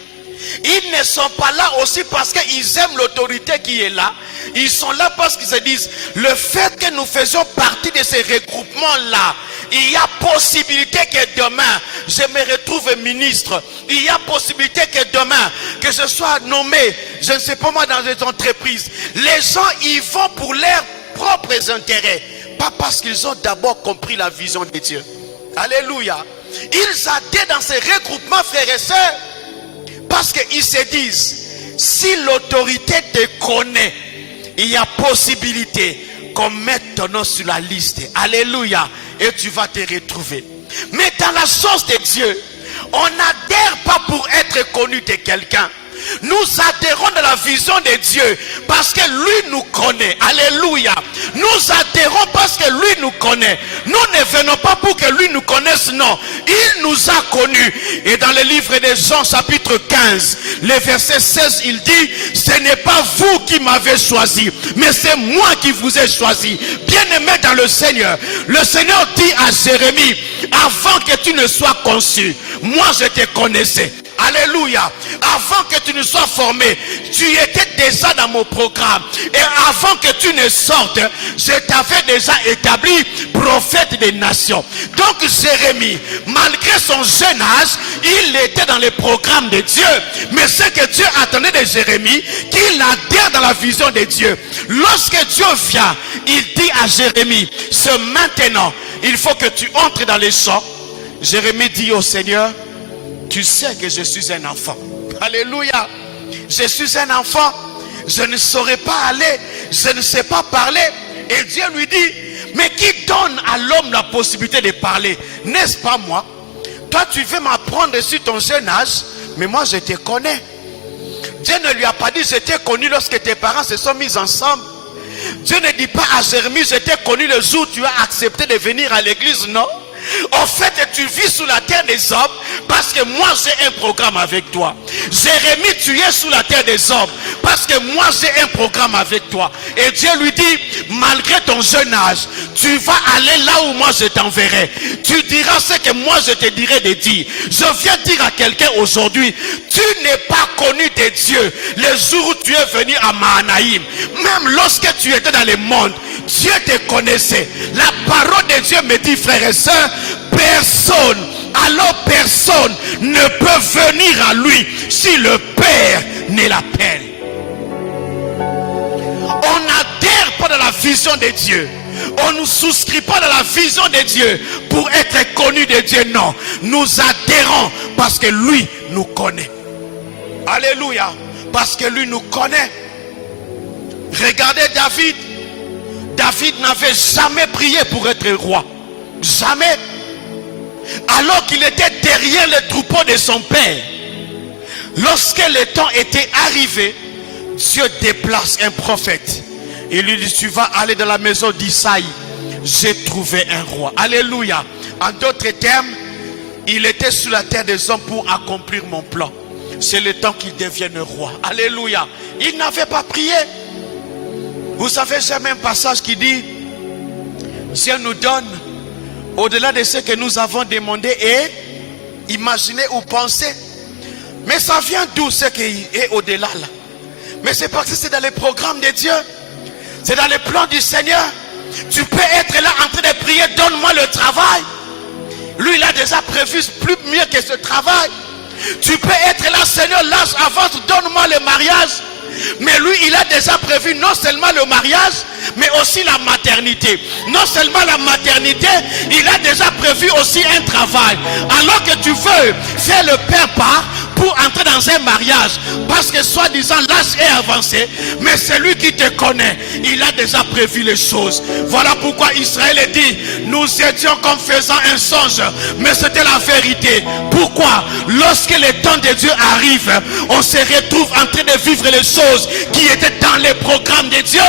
Ils ne sont pas là aussi parce qu'ils aiment l'autorité qui est là. Ils sont là parce qu'ils se disent, le fait que nous faisions partie de ces regroupements-là, il y a possibilité que demain, je me retrouve ministre. Il y a possibilité que demain, que je sois nommé, je ne sais pas moi, dans des entreprises. Les gens y vont pour leurs propres intérêts. Pas parce qu'ils ont d'abord compris la vision de Dieu. Alléluia. Ils adhèrent dans ces regroupements, frères et sœurs, parce qu'ils se disent, si l'autorité te connaît, il y a possibilité qu'on mette ton nom sur la liste. Alléluia. Et tu vas te retrouver. Mais dans la chose de Dieu, on n'adhère pas pour être connu de quelqu'un. Nous adhérons dans la vision de Dieu parce que lui nous connaît. Alléluia. Nous adhérons parce que lui nous connaît. Nous ne venons pas pour que lui nous connaisse, non. Il nous a connus. Et dans le livre de Jean chapitre 15, le verset 16, il dit, ce n'est pas vous qui m'avez choisi, mais c'est moi qui vous ai choisi. Bien-aimé dans le Seigneur, le Seigneur dit à Jérémie, avant que tu ne sois conçu, moi je te connaissais. Alléluia. Avant que tu ne sois formé, tu étais déjà dans mon programme. Et avant que tu ne sortes, je t'avais déjà établi prophète des nations. Donc Jérémie, malgré son jeune âge, il était dans le programme de Dieu. Mais ce que Dieu attendait de Jérémie, qu'il adhère dans la vision de Dieu. Lorsque Dieu vient, il dit à Jérémie, ce maintenant, il faut que tu entres dans les champs. Jérémie dit au Seigneur, tu sais que je suis un enfant. Alléluia. Je suis un enfant. Je ne saurais pas aller. Je ne sais pas parler. Et Dieu lui dit, mais qui donne à l'homme la possibilité de parler? N'est-ce pas moi? Toi tu veux m'apprendre sur ton jeune âge, mais moi je te connais. Dieu ne lui a pas dit, je t'ai connu lorsque tes parents se sont mis ensemble. Dieu ne dit pas à Jérémie, je t'ai connu le jour où tu as accepté de venir à l'église, non. En fait, tu vis sous la terre des hommes parce que moi j'ai un programme avec toi. Jérémie, tu es sous la terre des hommes parce que moi j'ai un programme avec toi. Et Dieu lui dit, malgré ton jeune âge, tu vas aller là où moi je t'enverrai. Tu diras ce que moi je te dirai de dire. Je viens dire à quelqu'un aujourd'hui, tu n'es pas connu de Dieu le jour où tu es venu à Mahanaïm. Même lorsque tu étais dans le monde, Dieu te connaissait. La parole de Dieu me dit, frères et sœurs, personne, alors personne ne peut venir à lui si le Père ne l'appelle. On n'adhère pas dans la vision de Dieu. On ne souscrit pas dans la vision de Dieu pour être connu de Dieu. Non, nous adhérons parce que lui nous connaît. Alléluia. Parce que lui nous connaît. Regardez David. David n'avait jamais prié pour être roi. Jamais. Alors qu'il était derrière le troupeau de son père. Lorsque le temps était arrivé, Dieu déplace un prophète. Il lui dit, tu vas aller dans la maison d'Isaïe. J'ai trouvé un roi. Alléluia. En d'autres termes, il était sur la terre des hommes pour accomplir mon plan. C'est le temps qu'il devienne roi. Alléluia. Il n'avait pas prié. Vous savez, j'ai même un passage qui dit, Dieu nous donne au-delà de ce que nous avons demandé et imaginé ou pensé. Mais ça vient d'où ce qui est au-delà là? Mais c'est parce que c'est dans les programmes de Dieu. C'est dans les plans du Seigneur. Tu peux être là en train de prier, donne-moi le travail. Lui, il a déjà prévu plus mieux que ce travail. Tu peux être là, Seigneur, l'âge avance, donne-moi le mariage. Mais lui, il a déjà prévu non seulement le mariage, mais aussi la maternité. Non seulement la maternité, il a déjà prévu aussi un travail. Alors que tu veux faire le père part pour entrer dans un mariage, parce que soi-disant l'âge est avancé, mais c'est lui qui te connaît. Il a déjà prévu les choses. Voilà pourquoi Israël est dit, nous étions comme faisant un songe, mais c'était la vérité. Pourquoi? Lorsque le temps de Dieu arrive, on se retrouve en train de vivre les choses qui étaient dans les programmes de Dieu.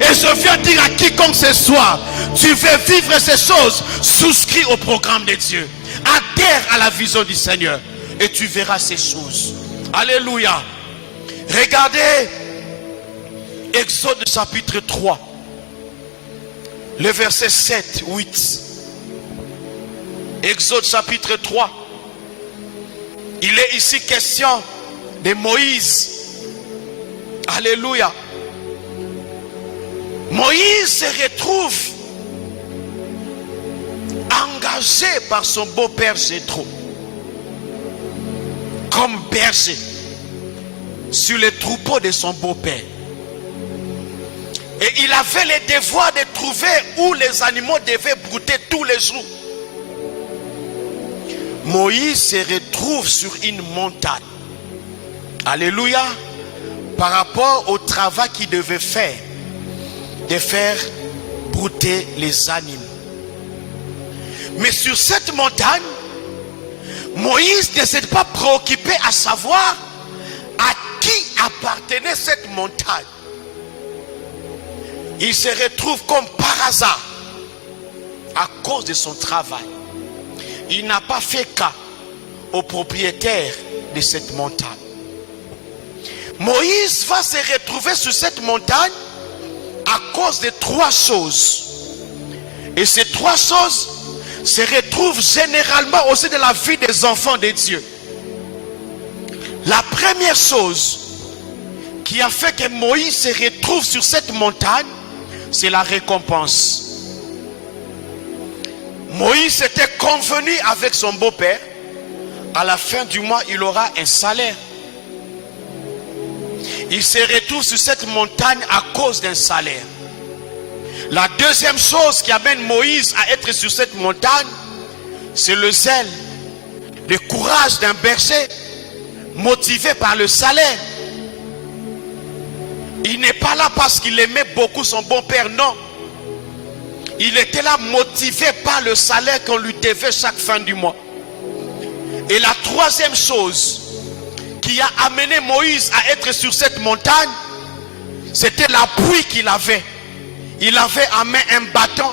Et je viens dire à quiconque ce soir, tu veux vivre ces choses, souscris au programme de Dieu. Adhère à la vision du Seigneur et tu verras ces choses. Alléluia. Regardez Exode chapitre 3, le verset 7, 8. Exode chapitre 3. Il est ici question de Moïse. Alléluia. Moïse se retrouve engagé par son beau-père Jéthro comme berger sur les troupeaux de son beau-père. Et il avait le devoir de trouver où les animaux devaient brouter tous les jours. Moïse se retrouve sur une montagne. Alléluia. Par rapport au travail qu'il devait faire, de faire brouter les animaux. Mais sur cette montagne, Moïse ne s'est pas préoccupé à savoir à qui appartenait cette montagne. Il se retrouve comme par hasard à cause de son travail. Il n'a pas fait cas au propriétaire de cette montagne. Moïse va se retrouver sur cette montagne à cause de trois choses. Et ces trois choses se retrouvent généralement aussi dans la vie des enfants de Dieu. La première chose qui a fait que Moïse se retrouve sur cette montagne, c'est la récompense. Moïse était convenu avec son beau-père. À la fin du mois, il aura un salaire. Il se retrouve sur cette montagne à cause d'un salaire. La deuxième chose qui amène Moïse à être sur cette montagne, c'est le zèle, le courage d'un berger motivé par le salaire. Il n'est pas là parce qu'il aimait beaucoup son bon-père, non. Il était là motivé par le salaire qu'on lui devait chaque fin du mois. Et la troisième chose qui a amené Moïse à être sur cette montagne, c'était l'appui qu'il avait. Il avait en main un bâton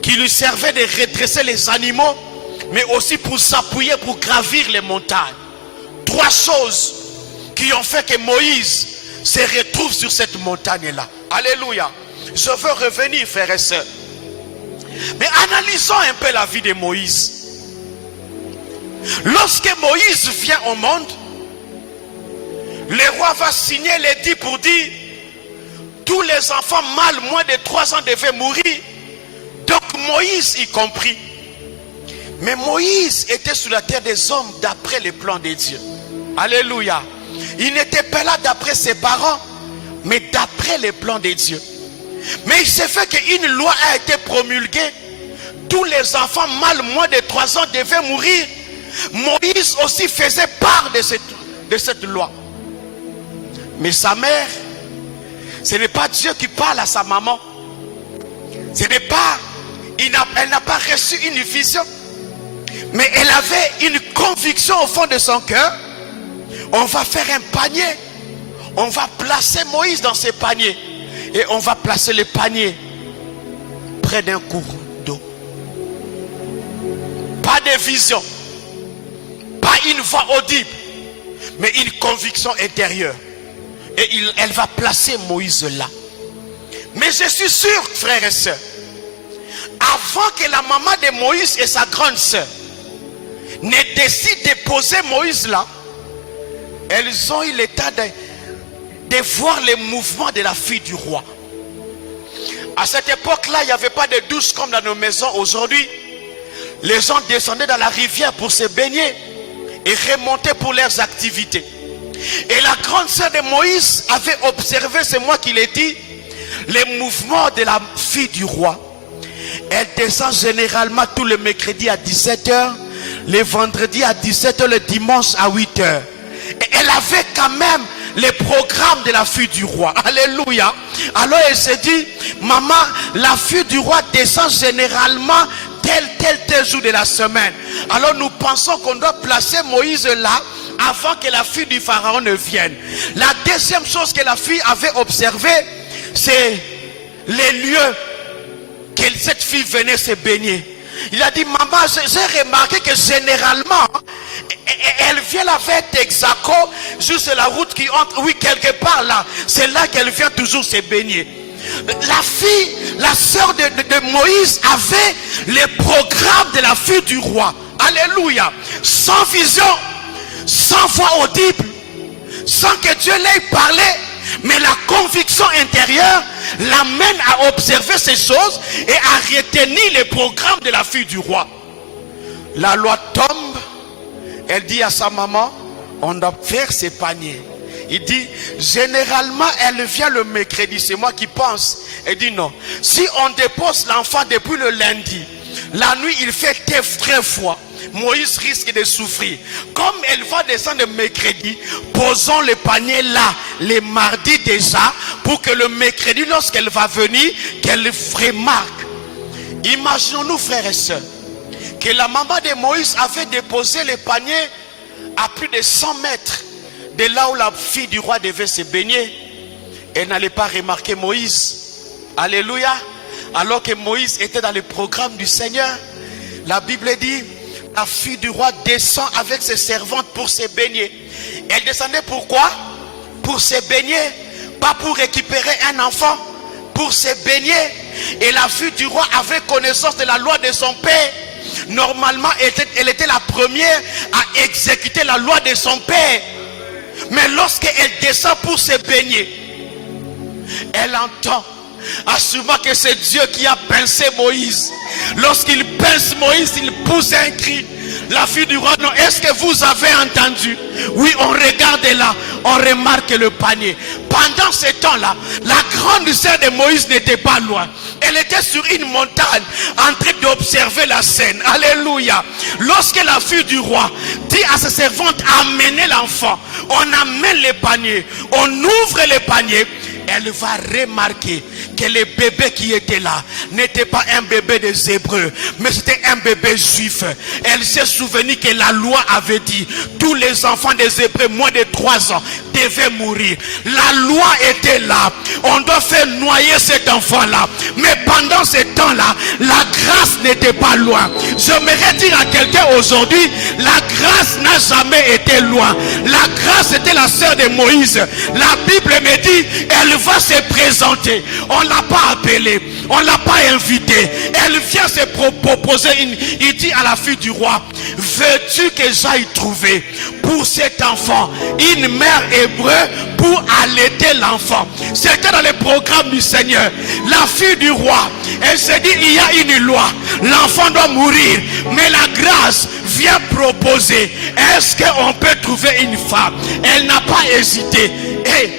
qui lui servait de redresser les animaux, mais aussi pour s'appuyer pour gravir les montagnes. Trois choses qui ont fait que Moïse se retrouve sur cette montagne-là. Alléluia. Je veux revenir, frères et sœurs. Mais analysons un peu la vie de Moïse. Lorsque Moïse vient au monde, le roi va signer l'édit pour dire tous les enfants mâles moins de 3 ans devaient mourir. Donc Moïse y compris. Mais Moïse était sur la terre des hommes d'après les plans de Dieu. Alléluia. Il n'était pas là d'après ses parents, mais d'après les plans de Dieu. Mais il s'est fait qu'une loi a été promulguée. Tous les enfants mâles moins de 3 ans devaient mourir. Moïse aussi faisait part de cette loi. Mais sa mère, ce n'est pas Dieu qui parle à sa maman. Ce n'est pas, elle n'a pas reçu une vision. Mais elle avait une conviction au fond de son cœur. On va faire un panier. On va placer Moïse dans ce panier. Et on va placer le panier près d'un cours d'eau. Pas de vision. Pas une voix audible. Mais une conviction intérieure. Et elle va placer Moïse là. Mais je suis sûr, frères et sœurs, avant que la maman de Moïse et sa grande sœur ne décident de poser Moïse là, elles ont eu le temps de voir les mouvements de la fille du roi. À cette époque-là, il n'y avait pas de douche comme dans nos maisons aujourd'hui. Les gens descendaient dans la rivière pour se baigner et remontaient pour leurs activités. Et la grande sœur de Moïse avait observé, c'est moi qui l'ai dit, les mouvements de la fille du roi. Elle descend généralement tous les mercredis à 17h, les vendredis à 17h, le dimanche à 8h. Et elle avait quand même les programmes de la fille du roi. Alléluia. Alors elle s'est dit, maman, la fille du roi descend généralement tel jour de la semaine. Alors nous pensons qu'on doit placer Moïse là avant que la fille du pharaon ne vienne. La deuxième chose que la fille avait observé, c'est les lieux que cette fille venait se baigner. Il a dit, maman, j'ai remarqué que généralement, elle vient la faire Texaco, juste la route qui entre, oui, quelque part là. C'est là qu'elle vient toujours se baigner. La fille, la sœur de Moïse avait les programmes de la fille du roi. Alléluia. Sans vision, sans voix audible, sans que Dieu l'ait parlé. Mais la conviction intérieure l'amène à observer ces choses et à retenir les programmes de la fille du roi. La loi tombe. Elle dit à sa maman, on doit faire ces paniers. Il dit, généralement, elle vient le mercredi. C'est moi qui pense. Elle dit non. Si on dépose l'enfant depuis le lundi, la nuit, il fait très froid. Moïse risque de souffrir. Comme elle va descendre le mercredi, posons le panier là, les mardis déjà, pour que le mercredi, lorsqu'elle va venir, qu'elle remarque. Imaginons-nous, frères et sœurs, que la maman de Moïse avait déposé le panier à plus de 100 mètres de là où la fille du roi devait se baigner. Elle n'allait pas remarquer Moïse. Alléluia. Alors que Moïse était dans le programme du Seigneur. La Bible dit, la fille du roi descend avec ses servantes pour se baigner. Elle descendait pourquoi? Pour se baigner. Pas pour récupérer un enfant. Pour se baigner. Et la fille du roi avait connaissance de la loi de son père. Normalement, elle était la première à exécuter la loi de son père. Mais lorsqu'elle descend pour se baigner, elle entend assurément que c'est Dieu qui a pincé Moïse. Lorsqu'il pince Moïse, il pousse un cri. La fille du roi, non, est-ce que vous avez entendu? Oui, on regarde là, on remarque le panier. Pendant ce temps-là, la grande sœur de Moïse n'était pas loin. Elle était sur une montagne en train d'observer la scène. Alléluia. Lorsque la fille du roi dit à ses servantes, amenez l'enfant, on amène le panier, on ouvre le panier, elle va remarquer que le bébé qui était là n'était pas un bébé des Hébreux, mais c'était un bébé juif. Elle s'est souvenue que la loi avait dit tous les enfants des Hébreux moins de 3 ans devaient mourir. La loi était là. On doit faire noyer cet enfant-là. Mais pendant ce temps-là, la grâce n'était pas loin. J'aimerais dire à quelqu'un aujourd'hui, la grâce n'a jamais été loin. La grâce était la sœur de Moïse. La Bible me dit, elle va se présenter. On ne l'a pas appelée, on ne l'a pas invitée. Elle vient se proposer. Il dit à la fille du roi, veux-tu que j'aille trouver pour cet enfant une mère hébreu pour allaiter l'enfant? C'était dans le programme du Seigneur. La fille du roi, elle s'est dit, il y a une loi, l'enfant doit mourir, mais la grâce vient proposer, est-ce qu'on peut trouver une femme? Elle n'a pas hésité. Et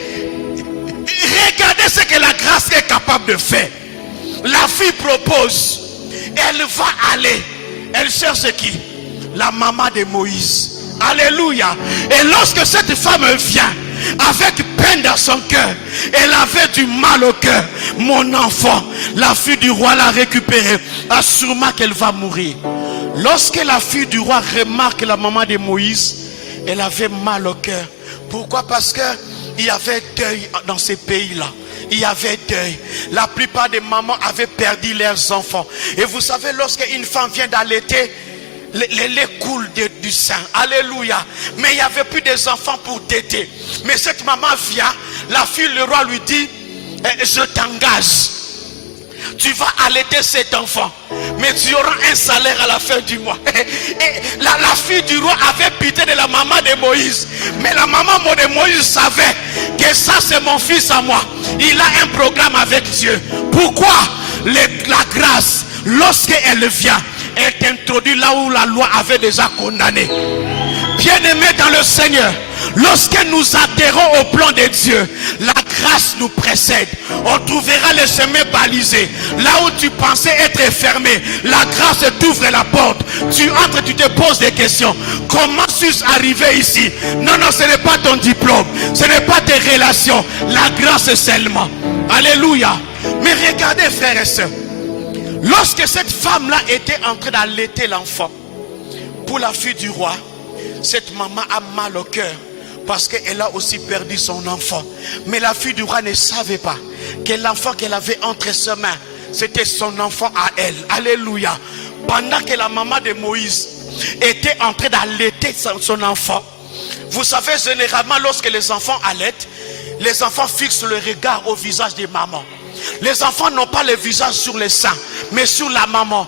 regardez ce que la grâce est capable de faire. La fille propose. Elle va aller. Elle cherche qui? La maman de Moïse. Alléluia. Et lorsque cette femme vient avec peine dans son cœur, elle avait du mal au cœur. Mon enfant, la fille du roi l'a récupéré. Assurément qu'elle va mourir. Lorsque la fille du roi remarque la maman de Moïse, elle avait mal au cœur. Pourquoi? Parce que il y avait deuil dans ces pays-là. Il y avait deuil. La plupart des mamans avaient perdu leurs enfants. Et vous savez, lorsqu'une femme vient d'allaiter, les lait coule du sein. Alléluia. Mais il n'y avait plus des enfants pour téter. Mais cette maman vient, la fille, le roi lui dit, je t'engage. Tu vas allaiter cet enfant, mais tu auras un salaire à la fin du mois. Et la fille du roi avait pitié de la maman de Moïse. Mais la maman de Moïse savait que ça c'est mon fils à moi. Il a un programme avec Dieu. Pourquoi? La grâce, lorsqu'elle vient, elle t'introduit là où la loi avait déjà condamné. Bien-aimés dans le Seigneur, lorsque nous adhérons au plan de Dieu, la grâce nous précède. On trouvera le chemin balisé. Là où tu pensais être fermé, la grâce t'ouvre la porte. Tu entres, tu te poses des questions. Comment suis-je arrivé ici? Non, non, ce n'est pas ton diplôme. Ce n'est pas tes relations. La grâce seulement. Alléluia. Mais regardez, frères et sœurs. Lorsque cette femme-là était en train d'allaiter l'enfant, pour la fille du roi, cette maman a mal au cœur parce qu'elle a aussi perdu son enfant. Mais la fille du roi ne savait pas que l'enfant qu'elle avait entre ses mains, c'était son enfant à elle. Alléluia. Pendant que la maman de Moïse était en train d'allaiter son enfant, vous savez, généralement lorsque les enfants allaitent, les enfants fixent le regard au visage des mamans. Les enfants n'ont pas le visage sur le sein, mais sur la maman.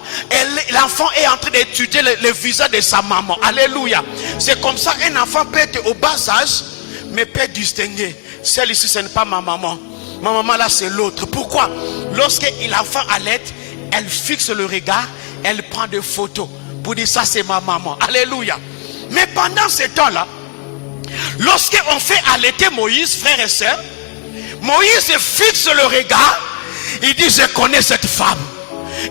L'enfant est en train d'étudier le visage de sa maman. Alléluia. C'est comme ça un enfant peut être au bas âge, mais peut distinguer. Celle ici, ce n'est pas ma maman. Ma maman là, c'est l'autre. Pourquoi? Lorsque l'enfant allait, elle fixe le regard, elle prend des photos pour dire ça c'est ma maman. Alléluia. Mais pendant ce temps-là, lorsqu'on fait allaiter Moïse, frères et sœurs, Moïse fixe le regard, il dit je connais cette femme,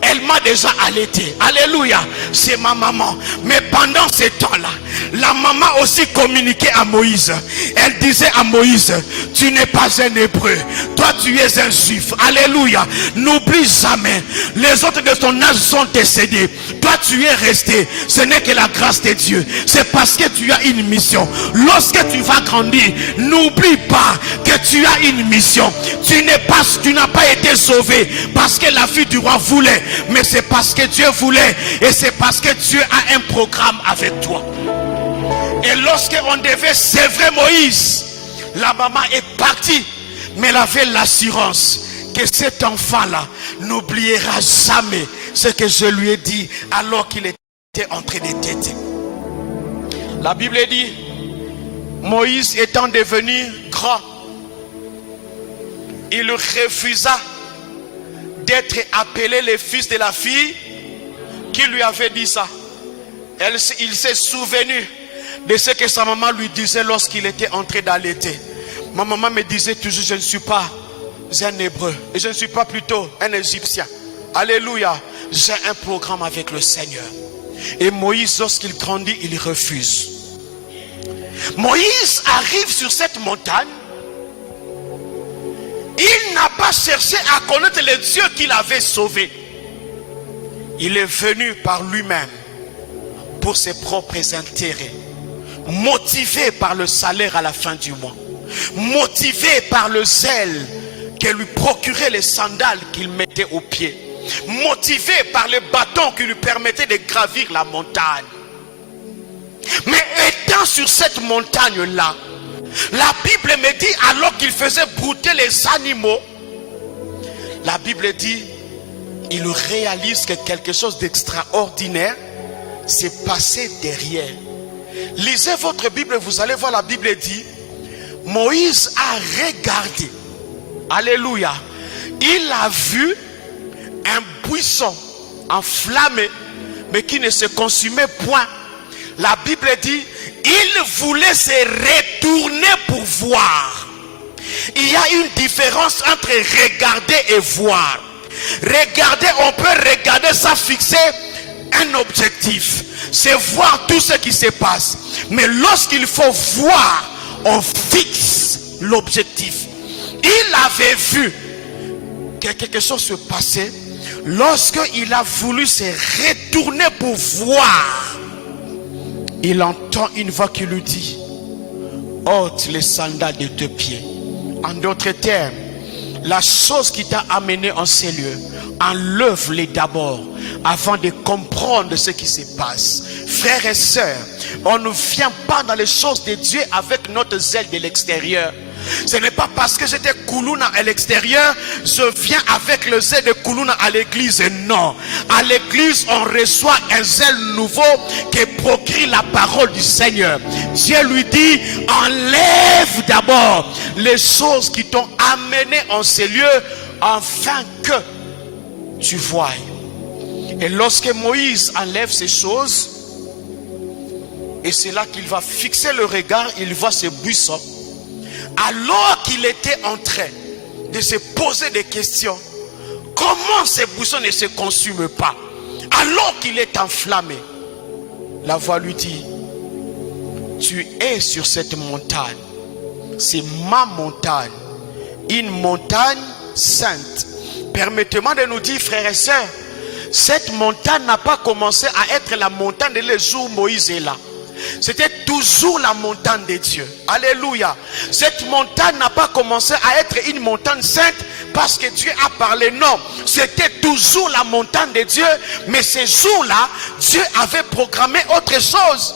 elle m'a déjà allaité. Alléluia, c'est ma maman. Mais pendant ce temps-là, la maman aussi communiquait à Moïse. Elle disait à Moïse, tu n'es pas un hébreu, toi tu es un juif. Alléluia, n'oublie jamais, les autres de ton âge sont décédés, toi tu es resté. Ce n'est que la grâce de Dieu, c'est parce que tu as une mission. Lorsque tu vas grandir, n'oublie pas que tu as une mission. Tu n'as pas été sauvé parce que la fille du roi voulait, mais c'est parce que Dieu voulait, et c'est parce que Dieu a un programme avec toi. Et lorsqu'on devait sévrer Moïse, la maman est partie, mais elle avait l'assurance que cet enfant-là n'oubliera jamais ce que je lui ai dit alors qu'il était en train de téter. La Bible dit, Moïse étant devenu grand, il refusa d'être appelé le fils de la fille qui lui avait dit ça. Il s'est souvenu de ce que sa maman lui disait lorsqu'il était en train d'allaiter. Ma maman me disait toujours, je ne suis pas un hébreu, et je ne suis pas plutôt un égyptien. Alléluia, j'ai un programme avec le Seigneur. Et Moïse, lorsqu'il grandit, il refuse. Moïse arrive sur cette montagne. Il n'a pas cherché à connaître le Dieu qu'il avait sauvé. Il est venu par lui-même pour ses propres intérêts, motivé par le salaire à la fin du mois, motivé par le zèle que lui procuraient les sandales qu'il mettait aux pieds, motivé par le bâton qui lui permettait de gravir la montagne. Mais étant sur cette montagne-là, la Bible me dit, alors qu'il faisait brouter les animaux, la Bible dit, il réalise que quelque chose d'extraordinaire s'est passé derrière. Lisez votre Bible, vous allez voir, la Bible dit, Moïse a regardé. Alléluia. Il a vu un buisson enflammé, mais qui ne se consumait point. La Bible dit, il voulait se retourner pour voir. Il y a une différence entre regarder et voir. Regarder, on peut regarder sans fixer un objectif. C'est voir tout ce qui se passe. Mais lorsqu'il faut voir, on fixe l'objectif. Il avait vu que quelque chose se passait. Lorsqu'il a voulu se retourner pour voir, il entend une voix qui lui dit: ôte les sandales de tes pieds. En d'autres termes, la chose qui t'a amené en ces lieux, enlève-les d'abord avant de comprendre ce qui se passe. Frères et sœurs, on ne vient pas dans les choses de Dieu avec notre zèle de l'extérieur. Ce n'est pas parce que j'étais Koulouna à l'extérieur, je viens avec le zèle de Koulouna à l'église. Non. À l'église, on reçoit un zèle nouveau qui procure la parole du Seigneur. Dieu lui dit: enlève d'abord les choses qui t'ont amené en ces lieux, afin que tu voies. Et lorsque Moïse enlève ces choses, et c'est là qu'il va fixer le regard, il voit ce buisson. Alors qu'il était en train de se poser des questions, comment ce buisson ne se consume pas? Alors qu'il est enflammé, la voix lui dit: tu es sur cette montagne, c'est ma montagne, une montagne sainte. Permettez-moi de nous dire, frères et sœurs, cette montagne n'a pas commencé à être la montagne de les jours où Moïse est là. C'était toujours la montagne de Dieu. Alléluia. Cette montagne n'a pas commencé à être une montagne sainte parce que Dieu a parlé. Non, c'était toujours la montagne de Dieu. Mais ces jours-là, Dieu avait programmé autre chose.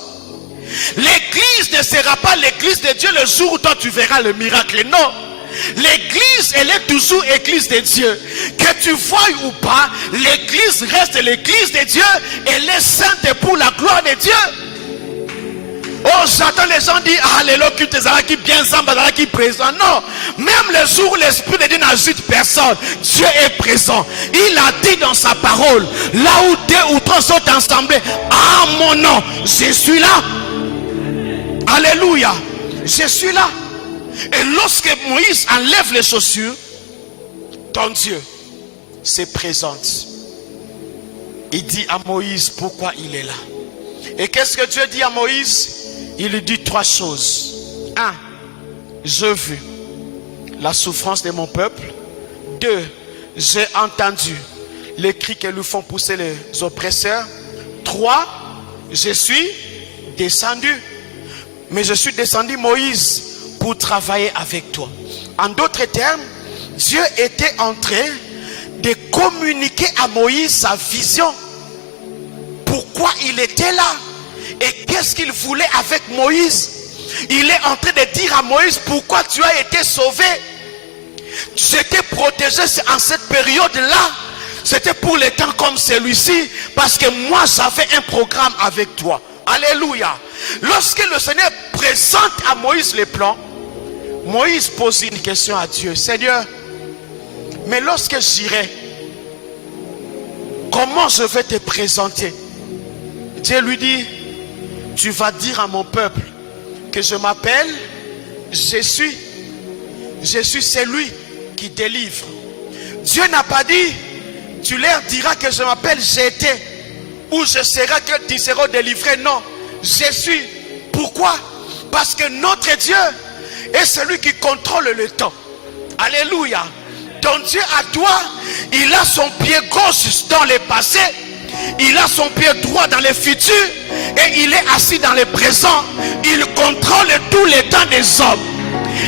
L'église ne sera pas l'église de Dieu le jour où toi tu verras le miracle. Non. L'église, elle est toujours église de Dieu. Que tu vois ou pas, l'église reste l'église de Dieu. Elle est sainte pour la gloire de Dieu. Oh, j'entends les gens dire: alléluia, que tu qui bien samba, qui présent. Non, même le jour où l'Esprit de Dieu n'agite personne, Dieu est présent. Il a dit dans sa parole: là où 2 ou 3 sont ensemble, à mon nom, je suis là. Alléluia, je suis là. Et lorsque Moïse enlève les chaussures, ton Dieu se présente. Il dit à Moïse pourquoi il est là. Et qu'est-ce que Dieu dit à Moïse? Il lui dit 3 choses. 1. J'ai vu la souffrance de mon peuple. 2. J'ai entendu les cris que lui font pousser les oppresseurs. 3. Je suis descendu. Mais je suis descendu, Moïse, pour travailler avec toi. En d'autres termes, Dieu était en train de communiquer à Moïse sa vision. Pourquoi il était là? Et qu'est-ce qu'il voulait avec Moïse? Il est en train de dire à Moïse: pourquoi tu as été sauvé? J'étais protégé en cette période-là. C'était pour les temps comme celui-ci. Parce que moi j'avais un programme avec toi. Alléluia. Lorsque le Seigneur présente à Moïse les plans, Moïse pose une question à Dieu: Seigneur, mais lorsque j'irai, comment je vais te présenter? Dieu lui dit: tu vas dire à mon peuple que je m'appelle je suis celui qui délivre. Dieu n'a pas dit: tu leur diras que je m'appelle j'étais, ou je serai que tu seras délivré. Non, je suis. Pourquoi? Parce que notre Dieu est celui qui contrôle le temps. Alléluia. Ton Dieu à toi, il a son pied gauche dans le passé, il a son pied droit dans le futur, et il est assis dans le présent. Il contrôle tous les temps des hommes.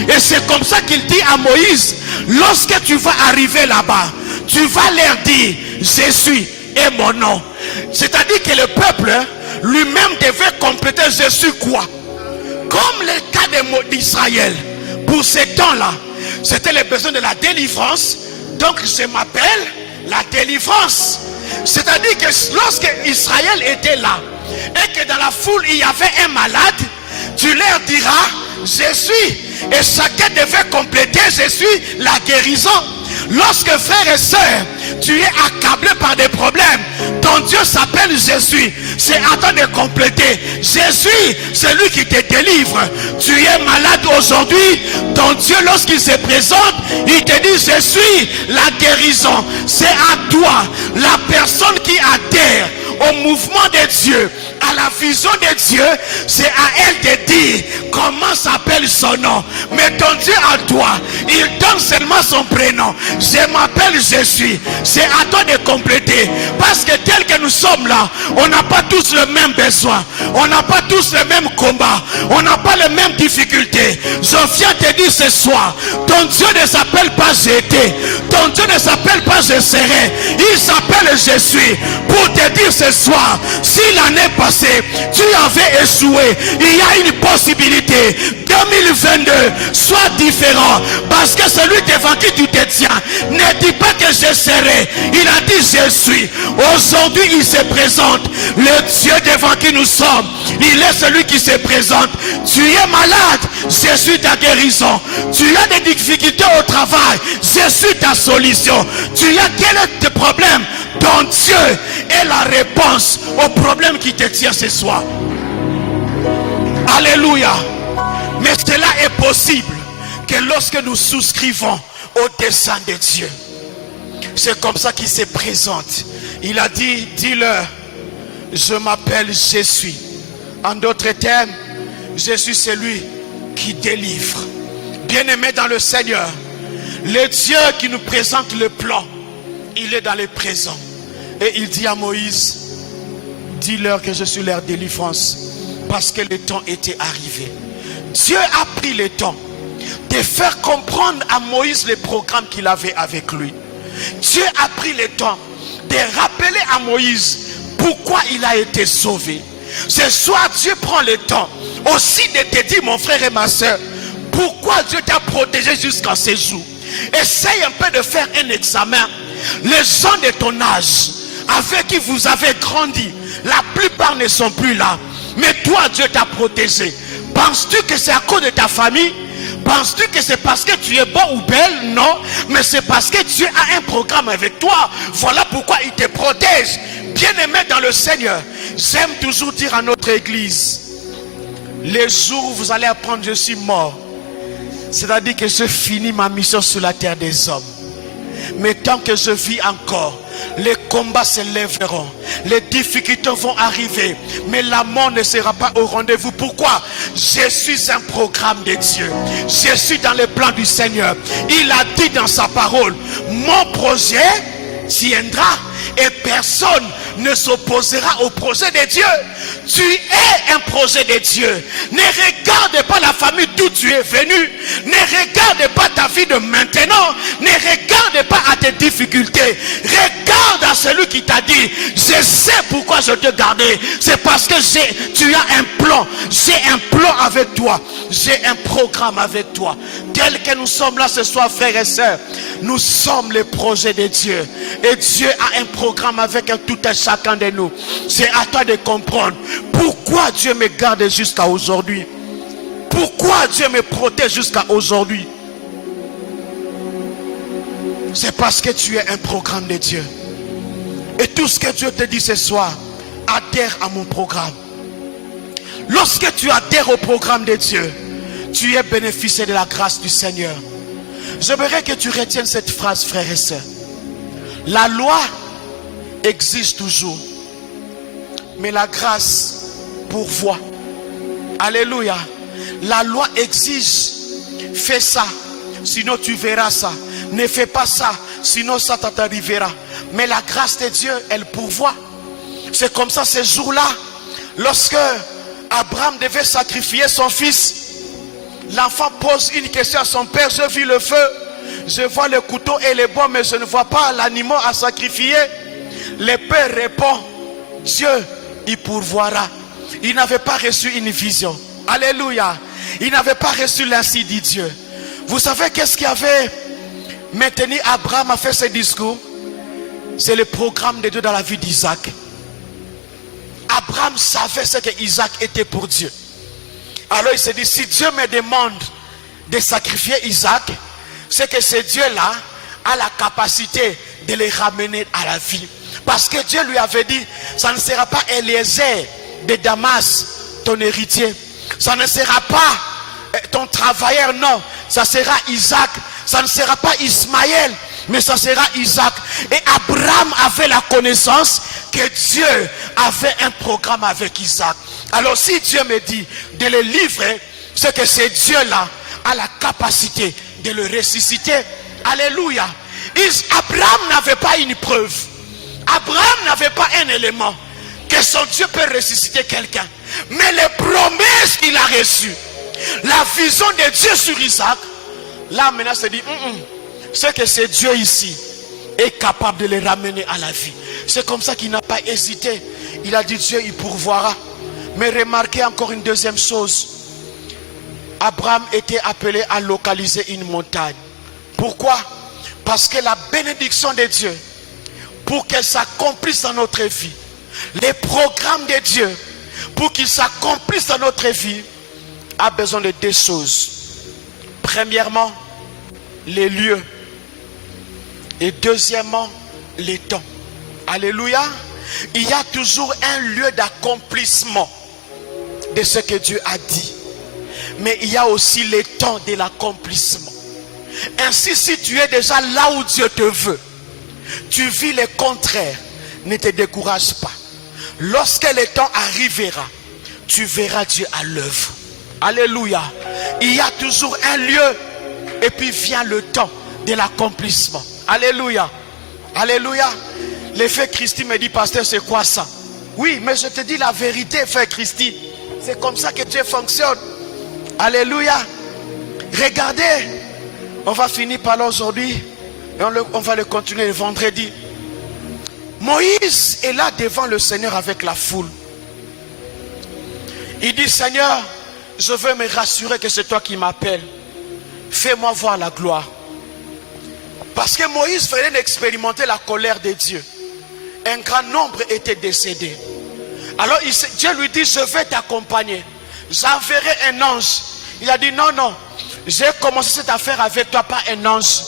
Et c'est comme ça qu'il dit à Moïse: lorsque tu vas arriver là-bas, tu vas leur dire: je suis et mon nom. C'est-à-dire que le peuple lui-même devait compléter: je suis quoi? Comme le cas d'Israël, pour ces temps-là, c'était le besoin de la délivrance. Donc je m'appelle la délivrance. C'est-à-dire que lorsque Israël était là, et que dans la foule il y avait un malade, tu leur diras: je suis. Et chacun devait compléter: je suis la guérison. Lorsque frères et sœurs, tu es accablé par des problèmes, Ton Dieu s'appelle Jésus. C'est à toi de compléter. Jésus, c'est lui qui te délivre. Tu es malade aujourd'hui. Ton Dieu, lorsqu'il se présente, il te dit, je suis la guérison. C'est à toi, la personne qui adhère au mouvement de Dieu, à la vision de Dieu, c'est à elle de dire comment s'appelle son nom. Mais ton Dieu à toi, il donne seulement son prénom. Je m'appelle Jésus. C'est à toi de compléter. Parce que tel que nous sommes là, on n'a pas tous le même besoin. On n'a pas tous le même combat. On n'a pas les mêmes difficultés. Je viens te dire ce soir, ton Dieu ne s'appelle pas j'étais. Ton Dieu ne s'appelle pas je serai. Il s'appelle Jésus. Pour te dire ce soir, si l'année passée tu avais échoué, il y a une possibilité. 2022 soit différent, parce que celui devant qui tu te tiens ne dit pas que je serai, il a dit je suis. Aujourd'hui il se présente, le Dieu devant qui nous sommes, il est celui qui se présente. Tu es malade, je suis ta guérison. Tu as des difficultés au travail, je suis ta solution. Tu as quel est ton problème? Ton Dieu est la réponse au problème qui te tient ce soir. Alléluia. Mais cela est possible que lorsque nous souscrivons au dessein de Dieu. C'est comme ça qu'il se présente. Il a dit, dis-leur, je m'appelle Jésus. En d'autres termes, je suis celui qui délivre. Bien-aimé dans le Seigneur, le Dieu qui nous présente le plan, il est dans le présent. Et il dit à Moïse, dis-leur que je suis leur délivrance, parce que le temps était arrivé. Dieu a pris le temps de faire comprendre à Moïse le programme qu'il avait avec lui. Dieu a pris le temps de rappeler à Moïse pourquoi il a été sauvé. Ce soir, Dieu prend le temps aussi de te dire, mon frère et ma soeur, pourquoi Dieu t'a protégé jusqu'à ce jour. Essaye un peu de faire un examen. Les gens de ton âge avec qui vous avez grandi, la plupart ne sont plus là. Mais toi, Dieu t'a protégé. Penses-tu que c'est à cause de ta famille? Penses-tu que c'est parce que tu es beau ou belle? Non, mais c'est parce que Dieu a un programme avec toi. Voilà pourquoi il te protège. Bien-aimé dans le Seigneur, j'aime toujours dire à notre église, les jours où vous allez apprendre je suis mort, c'est-à-dire que je finis ma mission sur la terre des hommes. Mais tant que je vis encore, les combats se lèveront, les difficultés vont arriver, mais la mort ne sera pas au rendez-vous. Pourquoi? Je suis un programme de Dieu. Je suis dans le plan du Seigneur. Il a dit dans sa parole, mon projet tiendra et personne ne s'opposera au projet de Dieu. Tu es un projet de Dieu. Ne regarde pas la famille d'où tu es venu. Ne regarde pas ta vie de maintenant. Ne regarde pas à tes difficultés. Regarde à celui qui t'a dit, je sais pourquoi je te gardais. C'est parce que tu as un plan. J'ai un plan avec toi. J'ai un programme avec toi. Tel que nous sommes là ce soir, frères et sœurs, nous sommes les projets de Dieu. Et Dieu a un programme avec tout un chacun de nous. C'est à toi de comprendre pourquoi Dieu me garde jusqu'à aujourd'hui. Pourquoi Dieu me protège jusqu'à aujourd'hui. C'est parce que tu es un programme de Dieu. Et tout ce que Dieu te dit ce soir, adhère à mon programme. Lorsque tu adhères au programme de Dieu, tu es bénéficié de la grâce du Seigneur. J'aimerais que tu retiennes cette phrase, frères et sœurs. La loi existe toujours, mais la grâce pourvoit. Alléluia. La loi exige, fais ça, sinon tu verras ça. Ne fais pas ça, sinon ça t'arrivera. Mais la grâce de Dieu, elle pourvoit. C'est comme ça ces jours-là, lorsque Abraham devait sacrifier son fils, l'enfant pose une question à son père, je vis le feu, je vois le couteau et les bois, mais je ne vois pas l'animal à sacrifier. Le père répond, Dieu, il pourvoira. Il n'avait pas reçu une vision. Alléluia. Il n'avait pas reçu l'ainsi dit Dieu. Vous savez qu'est-ce qui avait maintenu Abraham à faire ce discours? C'est le programme de Dieu dans la vie d'Isaac. Abraham savait ce que Isaac était pour Dieu. Alors il s'est dit, si Dieu me demande de sacrifier Isaac, c'est que ce Dieu-là a la capacité de les ramener à la vie. Parce que Dieu lui avait dit, ça ne sera pas Eliezer de Damas, ton héritier. Ça ne sera pas ton travailleur, non. Ça sera Isaac. Ça ne sera pas Ismaël, mais ça sera Isaac. Et Abraham avait la connaissance que Dieu avait un programme avec Isaac. Alors si Dieu me dit de le livrer, c'est que ce Dieu-là a la capacité de le ressusciter. Alléluia. Abraham n'avait pas une preuve. Abraham n'avait pas un élément que son Dieu peut ressusciter quelqu'un. Mais les promesses qu'il a reçues, la vision de Dieu sur Isaac, là maintenant se dit, c'est que ce Dieu ici est capable de les ramener à la vie. C'est comme ça qu'il n'a pas hésité. Il a dit, Dieu il pourvoira. Mais remarquez encore une deuxième chose. Abraham était appelé à localiser une montagne. Pourquoi? Parce que la bénédiction de Dieu, pour qu'elle s'accomplisse dans notre vie, les programmes de Dieu, pour qu'ils s'accomplissent dans notre vie, a besoin de deux choses. Premièrement, les lieux. Et deuxièmement, les temps. Alléluia. Il y a toujours un lieu d'accomplissement de ce que Dieu a dit. Mais il y a aussi les temps de l'accomplissement. Ainsi, si tu es déjà là où Dieu te veut, tu vis le contraire, ne te décourage pas. Lorsque le temps arrivera, tu verras Dieu à l'œuvre. Alléluia. Il y a toujours un lieu et puis vient le temps de l'accomplissement. Alléluia. Alléluia. L'effet Christi me dit, pasteur, c'est quoi ça? Oui, mais je te dis la vérité, frère Christi. C'est comme ça que Dieu fonctionne. Alléluia. Regardez, on va finir par là aujourd'hui et on va le continuer le vendredi. Moïse est là devant le Seigneur avec la foule. Il dit, Seigneur, je veux me rassurer que c'est toi qui m'appelles. Fais-moi voir la gloire. Parce que Moïse venait d'expérimenter la colère de Dieu. Un grand nombre était décédé. Alors Dieu lui dit, je vais t'accompagner. J'enverrai un ange. Il a dit, non, non. J'ai commencé cette affaire avec toi, pas un ange.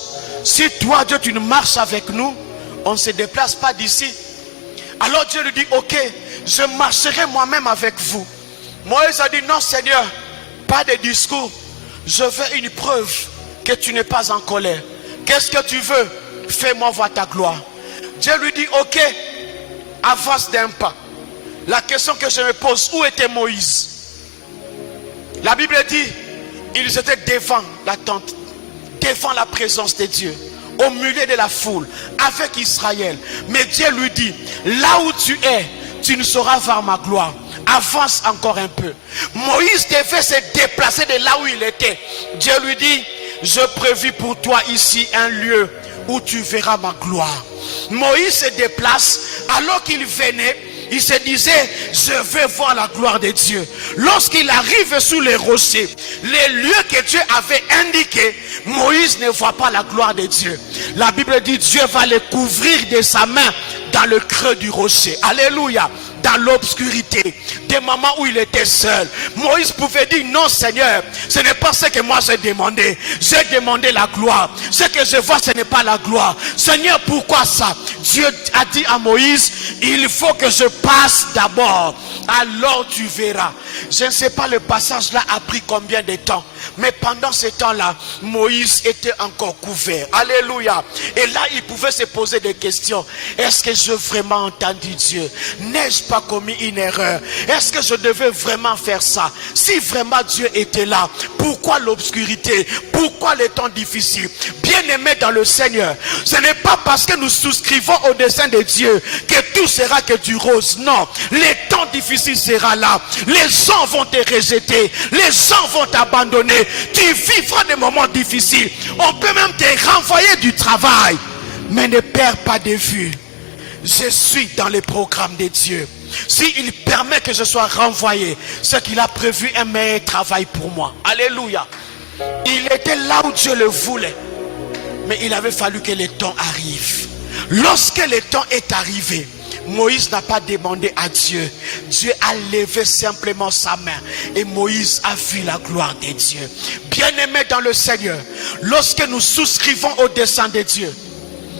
Si toi, Dieu, tu ne marches avec nous, on ne se déplace pas d'ici. Alors Dieu lui dit, ok, je marcherai moi-même avec vous. Moïse a dit, non Seigneur, pas de discours. Je veux une preuve que tu n'es pas en colère. Qu'est-ce que tu veux? Fais-moi voir ta gloire. Dieu lui dit, ok, avance d'un pas. La question que je me pose, où était Moïse? La Bible dit, ils étaient devant la tente, devant la présence de Dieu, au milieu de la foule, avec Israël. Mais Dieu lui dit, là où tu es, tu ne sauras voir ma gloire. Avance encore un peu. Moïse devait se déplacer de là où il était. Dieu lui dit, je prévis pour toi ici un lieu où tu verras ma gloire. Moïse se déplace, alors qu'il venait, il se disait, je vais voir la gloire de Dieu. Lorsqu'il arrive sous les rochers, les lieux que Dieu avait indiqués, Moïse ne voit pas la gloire de Dieu. La Bible dit, Dieu va le couvrir de sa main dans le creux du rocher. Alléluia. Dans l'obscurité, des moments où il était seul, Moïse pouvait dire, non Seigneur, ce n'est pas ce que moi j'ai demandé. J'ai demandé la gloire. Ce que je vois, ce n'est pas la gloire. Seigneur, pourquoi ça? Dieu a dit à Moïse, il faut que je passe d'abord. Alors tu verras. Je ne sais pas, le passage là a pris combien de temps. Mais pendant ce temps-là, Moïse était encore couvert. Alléluia. Et là, il pouvait se poser des questions. Est-ce que j'ai vraiment entendu Dieu? N'ai-je pas commis une erreur? Est-ce que je devais vraiment faire ça? Si vraiment Dieu était là, pourquoi l'obscurité? Pourquoi les temps difficiles? Bien-aimés dans le Seigneur, ce n'est pas parce que nous souscrivons au dessein de Dieu que tout sera que du rose. Non, les temps difficiles seront là. Les gens vont te rejeter. Les gens vont t'abandonner. Tu vivras des moments difficiles. On peut même te renvoyer du travail. Mais ne perds pas de vue. Je suis dans les programmes de Dieu. S'il permet que je sois renvoyé, c'est qu'il a prévu un meilleur travail pour moi. Alléluia. Il était là où Dieu le voulait. Mais il avait fallu que le temps arrive. Lorsque le temps est arrivé, Moïse n'a pas demandé à Dieu. Dieu a levé simplement sa main. Et Moïse a vu la gloire de Dieu. Bien-aimés dans le Seigneur, lorsque nous souscrivons au dessein de Dieu,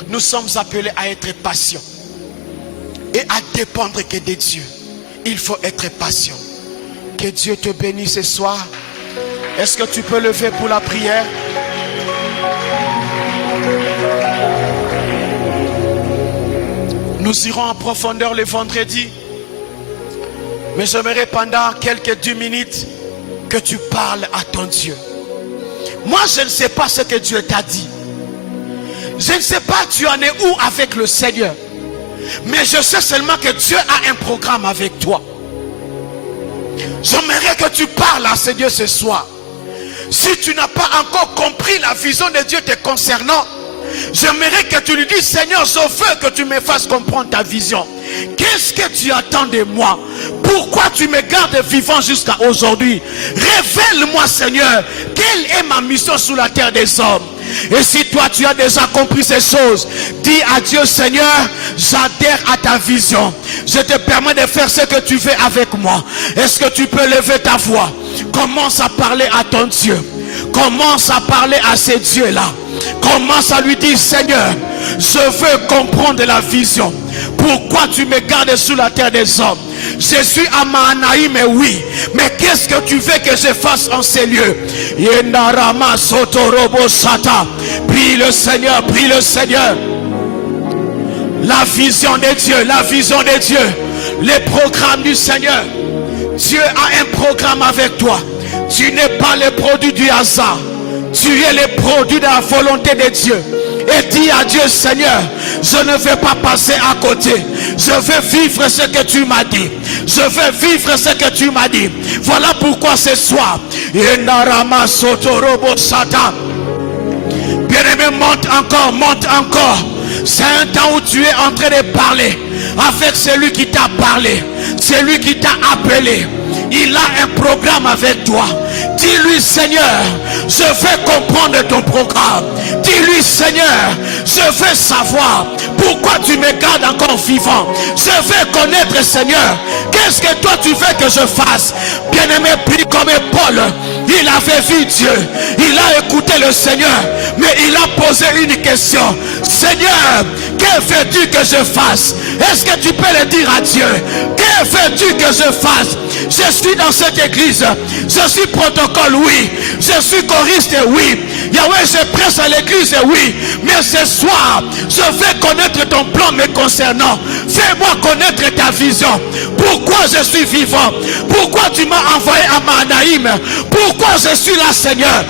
nous sommes appelés à être patients. et à dépendre que de Dieu. Il faut être patient. Que Dieu te bénisse ce soir. Est-ce que tu peux lever pour la prière? Nous irons en profondeur le vendredi. Mais j'aimerais pendant quelques 10 minutes que tu parles à ton Dieu. Moi, je ne sais pas ce que Dieu t'a dit. Je ne sais pas tu en es où avec le Seigneur. Mais je sais seulement que Dieu a un programme avec toi. J'aimerais que tu parles à ce Dieu ce soir. Si tu n'as pas encore compris la vision de Dieu te concernant, j'aimerais que tu lui dises: Seigneur, je veux que tu me fasses comprendre ta vision. Qu'est-ce que tu attends de moi? Pourquoi tu me gardes vivant jusqu'à aujourd'hui? Révèle-moi, Seigneur, quelle est ma mission sur la terre des hommes. Et si toi tu as déjà compris ces choses, dis à Dieu: Seigneur, j'adhère à ta vision. Je te permets de faire ce que tu veux avec moi. Est-ce que tu peux lever ta voix? Commence à parler à ton Dieu. Commence à parler à ces dieux-là. Commence à lui dire: Seigneur, je veux comprendre la vision. Pourquoi tu me gardes sous la terre des hommes? Je suis à Mahanaïm, mais oui. Mais qu'est-ce que tu veux que je fasse en ces lieux? Prie le Seigneur, prie le Seigneur. La vision de Dieu, la vision de Dieu. Les programmes du Seigneur. Dieu a un programme avec toi. Tu n'es pas le produit du hasard. Tu es le produit de la volonté de Dieu. Et dis à Dieu: Seigneur, je ne vais pas passer à côté. Je veux vivre ce que tu m'as dit. Je veux vivre ce que tu m'as dit. Voilà pourquoi ce soir, bien-aimé, monte encore, monte encore. C'est un temps où tu es en train de parler avec celui qui t'a parlé, celui qui t'a appelé. Il a un programme avec toi. Dis-lui: Seigneur, je veux comprendre ton programme. Dis-lui: Seigneur, je veux savoir pourquoi tu me gardes encore vivant. Je veux connaître, Seigneur, qu'est-ce que toi tu veux que je fasse. Bien-aimé, prie comme Paul. Il avait vu Dieu, il a écouté le Seigneur, mais il a posé une question: Seigneur, que veux-tu que je fasse? Est-ce que tu peux le dire à Dieu? Que veux-tu que je fasse? Je suis dans cette église, je suis protocole, oui. Je suis choriste, oui. Yahweh, je presse à l'église, oui. Mais ce soir, je veux connaître ton plan me concernant. Fais-moi connaître ta vision. Pourquoi je suis vivant? Pourquoi tu m'as envoyé à Mahanaïm? Pourquoi je suis là, Seigneur?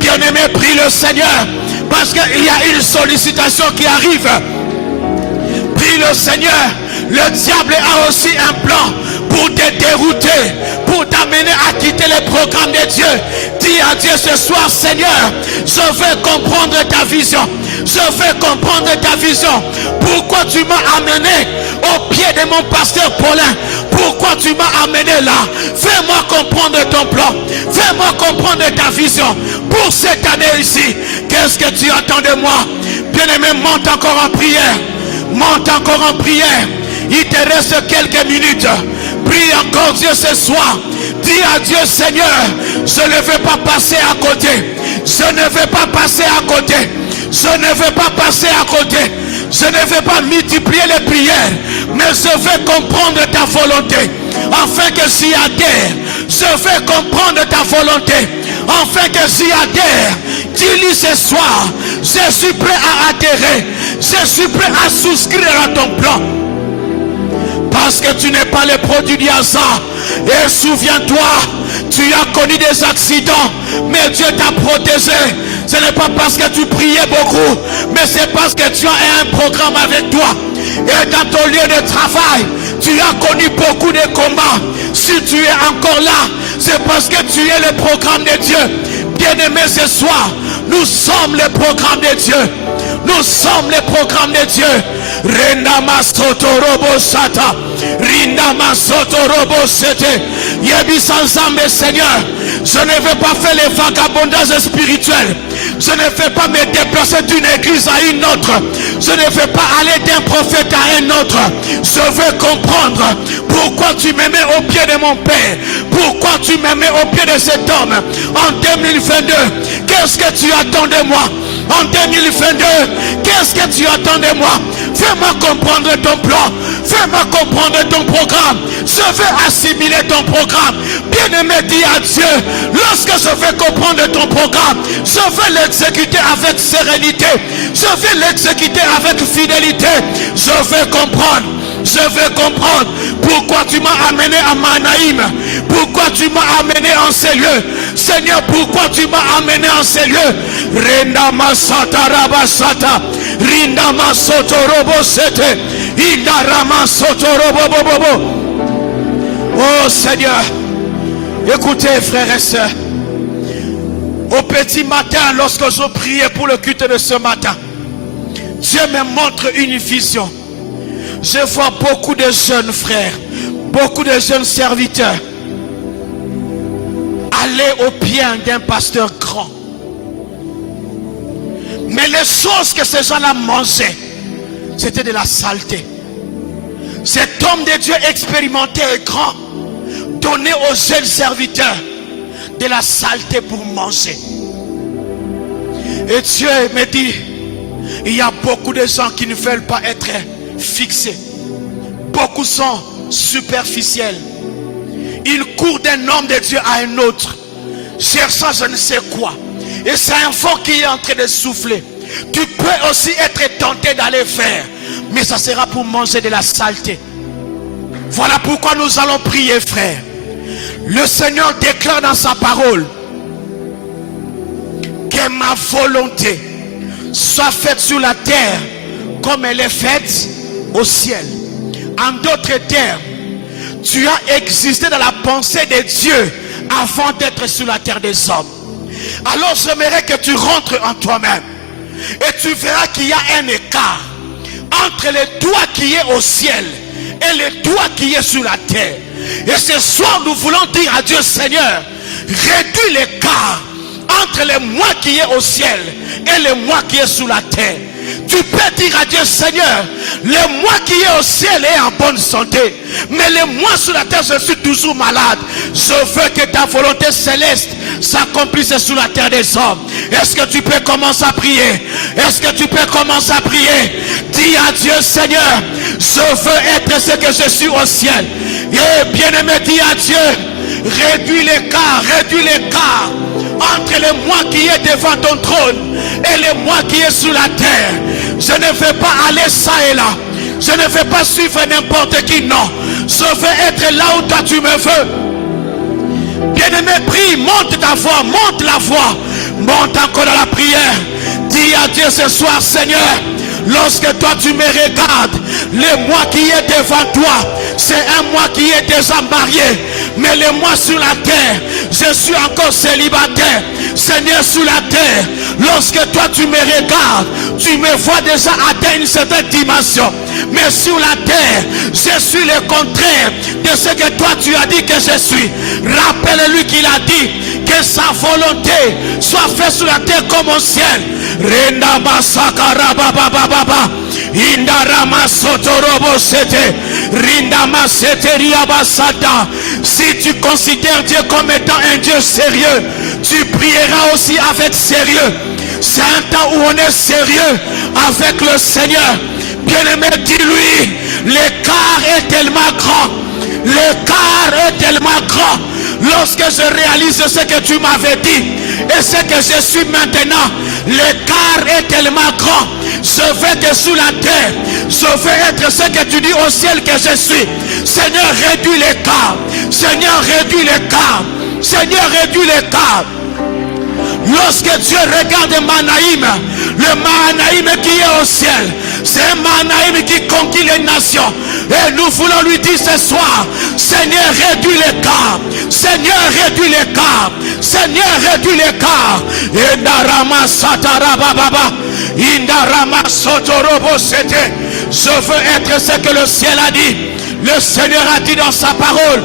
Bien-aimé, prie le Seigneur, parce qu'il y a une sollicitation qui arrive. Prie le Seigneur. Le diable a aussi un plan pour te dérouter, pour t'amener à quitter le programme de Dieu. Dis à Dieu ce soir: Seigneur, je veux comprendre ta vision. Je veux comprendre ta vision. Pourquoi tu m'as amené au pied de mon pasteur Paulin? Pourquoi tu m'as amené là? Fais-moi comprendre ton plan. Fais-moi comprendre ta vision pour cette année ici. Qu'est-ce que tu attends de moi? Bien-aimé, monte encore en prière. Monte encore en prière. Il te reste quelques minutes. Prie encore Dieu ce soir. Dis à Dieu: Seigneur, je ne veux pas passer à côté. Je ne veux pas passer à côté. Je ne veux pas passer à côté. Je ne veux pas multiplier les prières. Mais je veux comprendre ta volonté. Afin que j'y adhère. Je veux comprendre ta volonté. Afin que j'y adhère. Dis-lui ce soir: je suis prêt à adhérer. Je suis prêt à souscrire à ton plan. Parce que tu n'es pas le produit du hasard. Et souviens-toi, tu as connu des accidents, mais Dieu t'a protégé. Ce n'est pas parce que tu priais beaucoup, mais c'est parce que tu as un programme avec toi. Et dans ton lieu de travail, tu as connu beaucoup de combats. Si tu es encore là, c'est parce que tu es le programme de Dieu. Bien-aimé, ce soir, nous sommes le programme de Dieu. Nous sommes le programme de Dieu. Rendama Sotorobo Sata. Rindama Sotorobo Sete. Yebi Sanzambe, Seigneur. Je ne veux pas faire les vagabondages spirituels. Je ne veux pas me déplacer d'une église à une autre. Je ne veux pas aller d'un prophète à un autre. Je veux comprendre pourquoi tu me mets au pied de mon Père. Pourquoi tu me mets au pied de cet homme en 2022. Qu'est-ce que tu attends de moi? en 2022. Qu'est-ce que tu attends de moi? Fais-moi comprendre ton plan. Fais-moi comprendre ton programme. Je veux assimiler ton programme. Bien-aimé, dis à Dieu, lorsque je vais comprendre ton programme, je veux l'exécuter avec sérénité. Je veux l'exécuter avec fidélité. Je veux comprendre. Je veux comprendre pourquoi tu m'as amené à Manaïm. Pourquoi tu m'as amené en ces lieux. Seigneur, pourquoi tu m'as amené en ces lieux. Rindama sata rabasata. Rindama sotorobo sete. Indarama sotorobo bobo. Oh Seigneur, écoutez frères et sœurs. Au petit matin, lorsque je priais pour le culte de ce matin, Dieu me montre une vision. Je vois beaucoup de jeunes frères, beaucoup de jeunes serviteurs aller au pied d'un pasteur grand. Mais les choses que ces gens-là mangeaient, c'était de la saleté. Cet homme de Dieu expérimenté et grand donnait aux jeunes serviteurs de la saleté pour manger. Et Dieu me dit, il y a beaucoup de gens qui ne veulent pas être fixés. Beaucoup sont superficiels. Ils courent d'un homme de Dieu à un autre, cherchant je ne sais quoi. Et c'est un vent qui est en train de souffler. Tu peux aussi être tenté d'aller faire, mais ça sera pour manger de la saleté. Voilà pourquoi nous allons prier, frère. Le Seigneur déclare dans sa parole que ma volonté soit faite sur la terre comme elle est faite au ciel. En d'autres termes, tu as existé dans la pensée de Dieu avant d'être sur la terre des hommes. Alors j'aimerais que tu rentres en toi-même et tu verras qu'il y a un écart entre le toi qui est au ciel et le toi qui est sur la terre. Et ce soir nous voulons dire à Dieu, Seigneur, réduis l'écart entre le moi qui est au ciel et le moi qui est sur la terre. Tu peux dire à Dieu, Seigneur, le moi qui est au ciel est en bonne santé, mais le moi sur la terre, je suis toujours malade. Je veux que ta volonté céleste s'accomplisse sur la terre des hommes. Est-ce que tu peux commencer à prier? Est-ce que tu peux commencer à prier? Dis à Dieu, Seigneur, je veux être ce que je suis au ciel. Et bien-aimé, dis à Dieu, réduis l'écart entre le moi qui est devant ton trône et le moi qui est sur la terre. Je ne vais pas aller ça et là. Je ne vais pas suivre n'importe qui, non. Je veux être là où toi tu me veux. Bien-aimé, prie, monte ta voix, monte la voix. Monte encore dans la prière. Dis à Dieu ce soir, Seigneur, lorsque toi tu me regardes, le moi qui est devant toi, c'est un moi qui est déjà marié. Mais le moi sur la terre, je suis encore célibataire. Seigneur, sur la terre, lorsque toi tu me regardes, tu me vois déjà atteindre une certaine dimension. Mais sur la terre, je suis le contraire de ce que toi tu as dit que je suis. Rappelle-lui qu'il a dit que sa volonté soit faite sur la terre comme au ciel. Renda masakara baba baba. Indarama sotorobo sete. Rindama seteria basata. Si tu considères Dieu comme étant un Dieu sérieux, tu prieras aussi avec sérieux. C'est un temps où on est sérieux avec le Seigneur. Bien-aimé, dis-lui, l'écart est tellement grand. L'écart est tellement grand. Lorsque je réalise ce que tu m'avais dit et ce que je suis maintenant, l'écart est tellement grand. Je veux que sous la terre, je veux être ce que tu dis au ciel que je suis. Seigneur, réduis l'écart. Seigneur, réduis l'écart. Seigneur, réduis l'écart. Lorsque Dieu regarde Manaïm, le Manaïm qui est au ciel, c'est un Manaïm qui conquit les nations. Et nous voulons lui dire ce soir, Seigneur, réduis l'écart. Seigneur, réduis l'écart. Seigneur, réduis l'écart. Indarama satara baba. Indarama sotorobo sete. Je veux être ce que le ciel a dit. Le Seigneur a dit dans sa parole.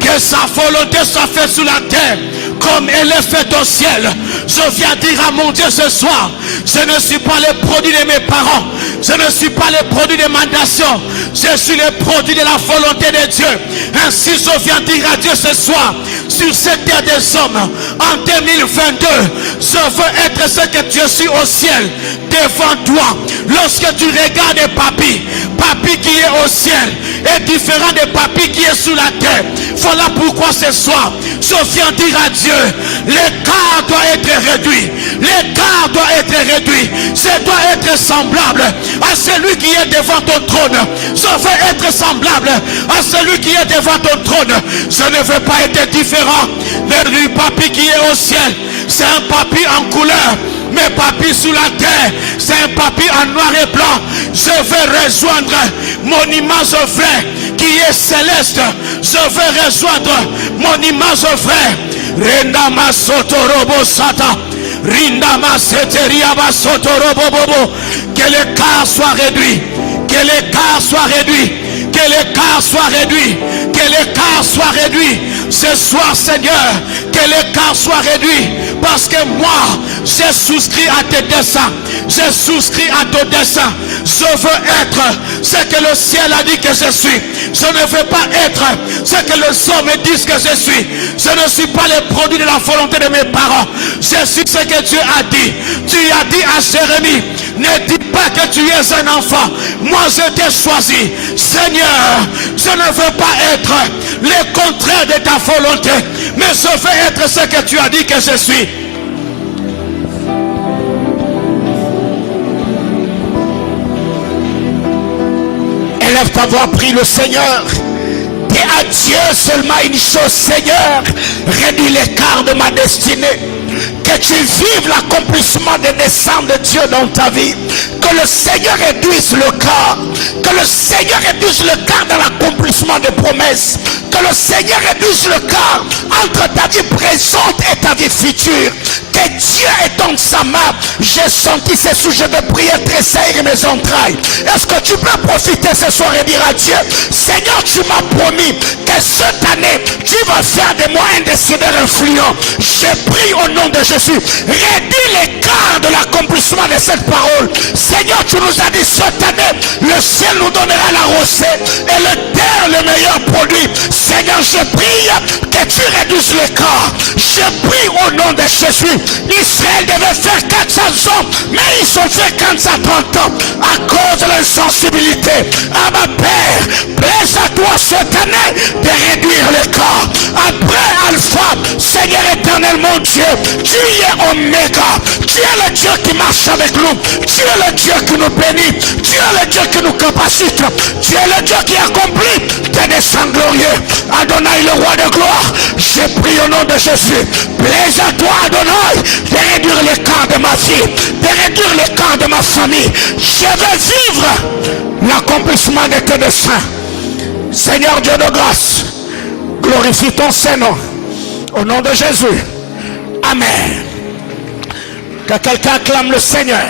Que sa volonté soit faite sur la terre comme elle est faite au ciel. Je viens dire à mon Dieu ce soir, je ne suis pas le produit de mes parents, je ne suis pas le produit de ma nation, je suis le produit de la volonté de Dieu. Ainsi je viens dire à Dieu ce soir, sur cette terre des hommes en 2022. Je veux être ce que je suis au ciel devant toi. Lorsque tu regardes papy, papy qui est au ciel est différent de papy qui est sous la terre. Voilà pourquoi ce soir, je viens dire à Dieu, l'écart doit être réduit. L'écart doit être réduit. Ça doit être semblable à celui qui est devant ton trône. Je veux être semblable à celui qui est devant ton trône. Je ne veux pas être différent du papy qui est au ciel. C'est un papy en couleur. Mais papy sous la terre, c'est un papy en noir et blanc. Je veux rejoindre mon image frère qui est céleste. Je veux rejoindre mon image frère. Rendama sotorobo sata. Rindama seteriaba sotorobo bobo. Que l'écart soit réduit. Que l'écart soit réduit. Que l'écart soit réduit. Que l'écart soit réduit. Ce soir, Seigneur, que l'écart soit réduit. Parce que moi, j'ai souscrit à tes desseins. J'ai souscrit à ton dessein. Je veux être ce que le ciel a dit que je suis. Je ne veux pas être ce que les hommes disent que je suis. Je ne suis pas le produit de la volonté de mes parents. Je suis ce que Dieu a dit. Tu as dit à Jérémie, ne dis pas que tu es un enfant. Moi, je t'ai choisi. Seigneur, je ne veux pas être le contraire de ta volonté, mais je veux être ce que tu as dit que je suis. Élève ta voix, prie le Seigneur. Dis à Dieu seulement une chose, Seigneur, réduis l'écart de ma destinée. Que tu vives l'accomplissement des desseins de Dieu dans ta vie. Que le Seigneur réduise le quart. Que le Seigneur réduise le quart dans l'accomplissement des promesses. Que le Seigneur réduise le quart entre ta vie présente et ta vie future. Que Dieu étende sa main. J'ai senti ce sujet de prière tressaillir mes entrailles. Est-ce que tu peux profiter ce soir et dire à Dieu, Seigneur, tu m'as promis que cette année, tu vas faire de moi un décideur influent. J'ai pris au nom de Jésus. Réduis l'écart de l'accomplissement de cette parole. Seigneur, tu nous as dit cette année, le ciel nous donnera la recette et le terre le meilleur produit. Seigneur, je prie que tu réduises l'écart. Je prie au nom de Jésus. Israël devait faire 400 ans, mais ils ont fait 15 à 30 ans à cause de l'insensibilité. À ma Père, plaise à toi cette année de réduire l'écart. Après Alpha, Seigneur éternel mon Dieu, tu es Oméga. Tu es le Dieu qui marche avec nous. Tu es le Dieu qui nous bénit. Tu es le Dieu qui nous capacite. Tu es le Dieu qui accomplit tes desseins glorieux. Adonai, le roi de gloire, je prie au nom de Jésus. Plaise à toi, Adonai, de réduire l'écart de ma vie, de réduire l'écart de ma famille. Je veux vivre l'accomplissement de tes desseins. Seigneur Dieu de grâce, glorifie ton Saint-Nom. Au nom de Jésus. Amen. Que quelqu'un acclame le Seigneur.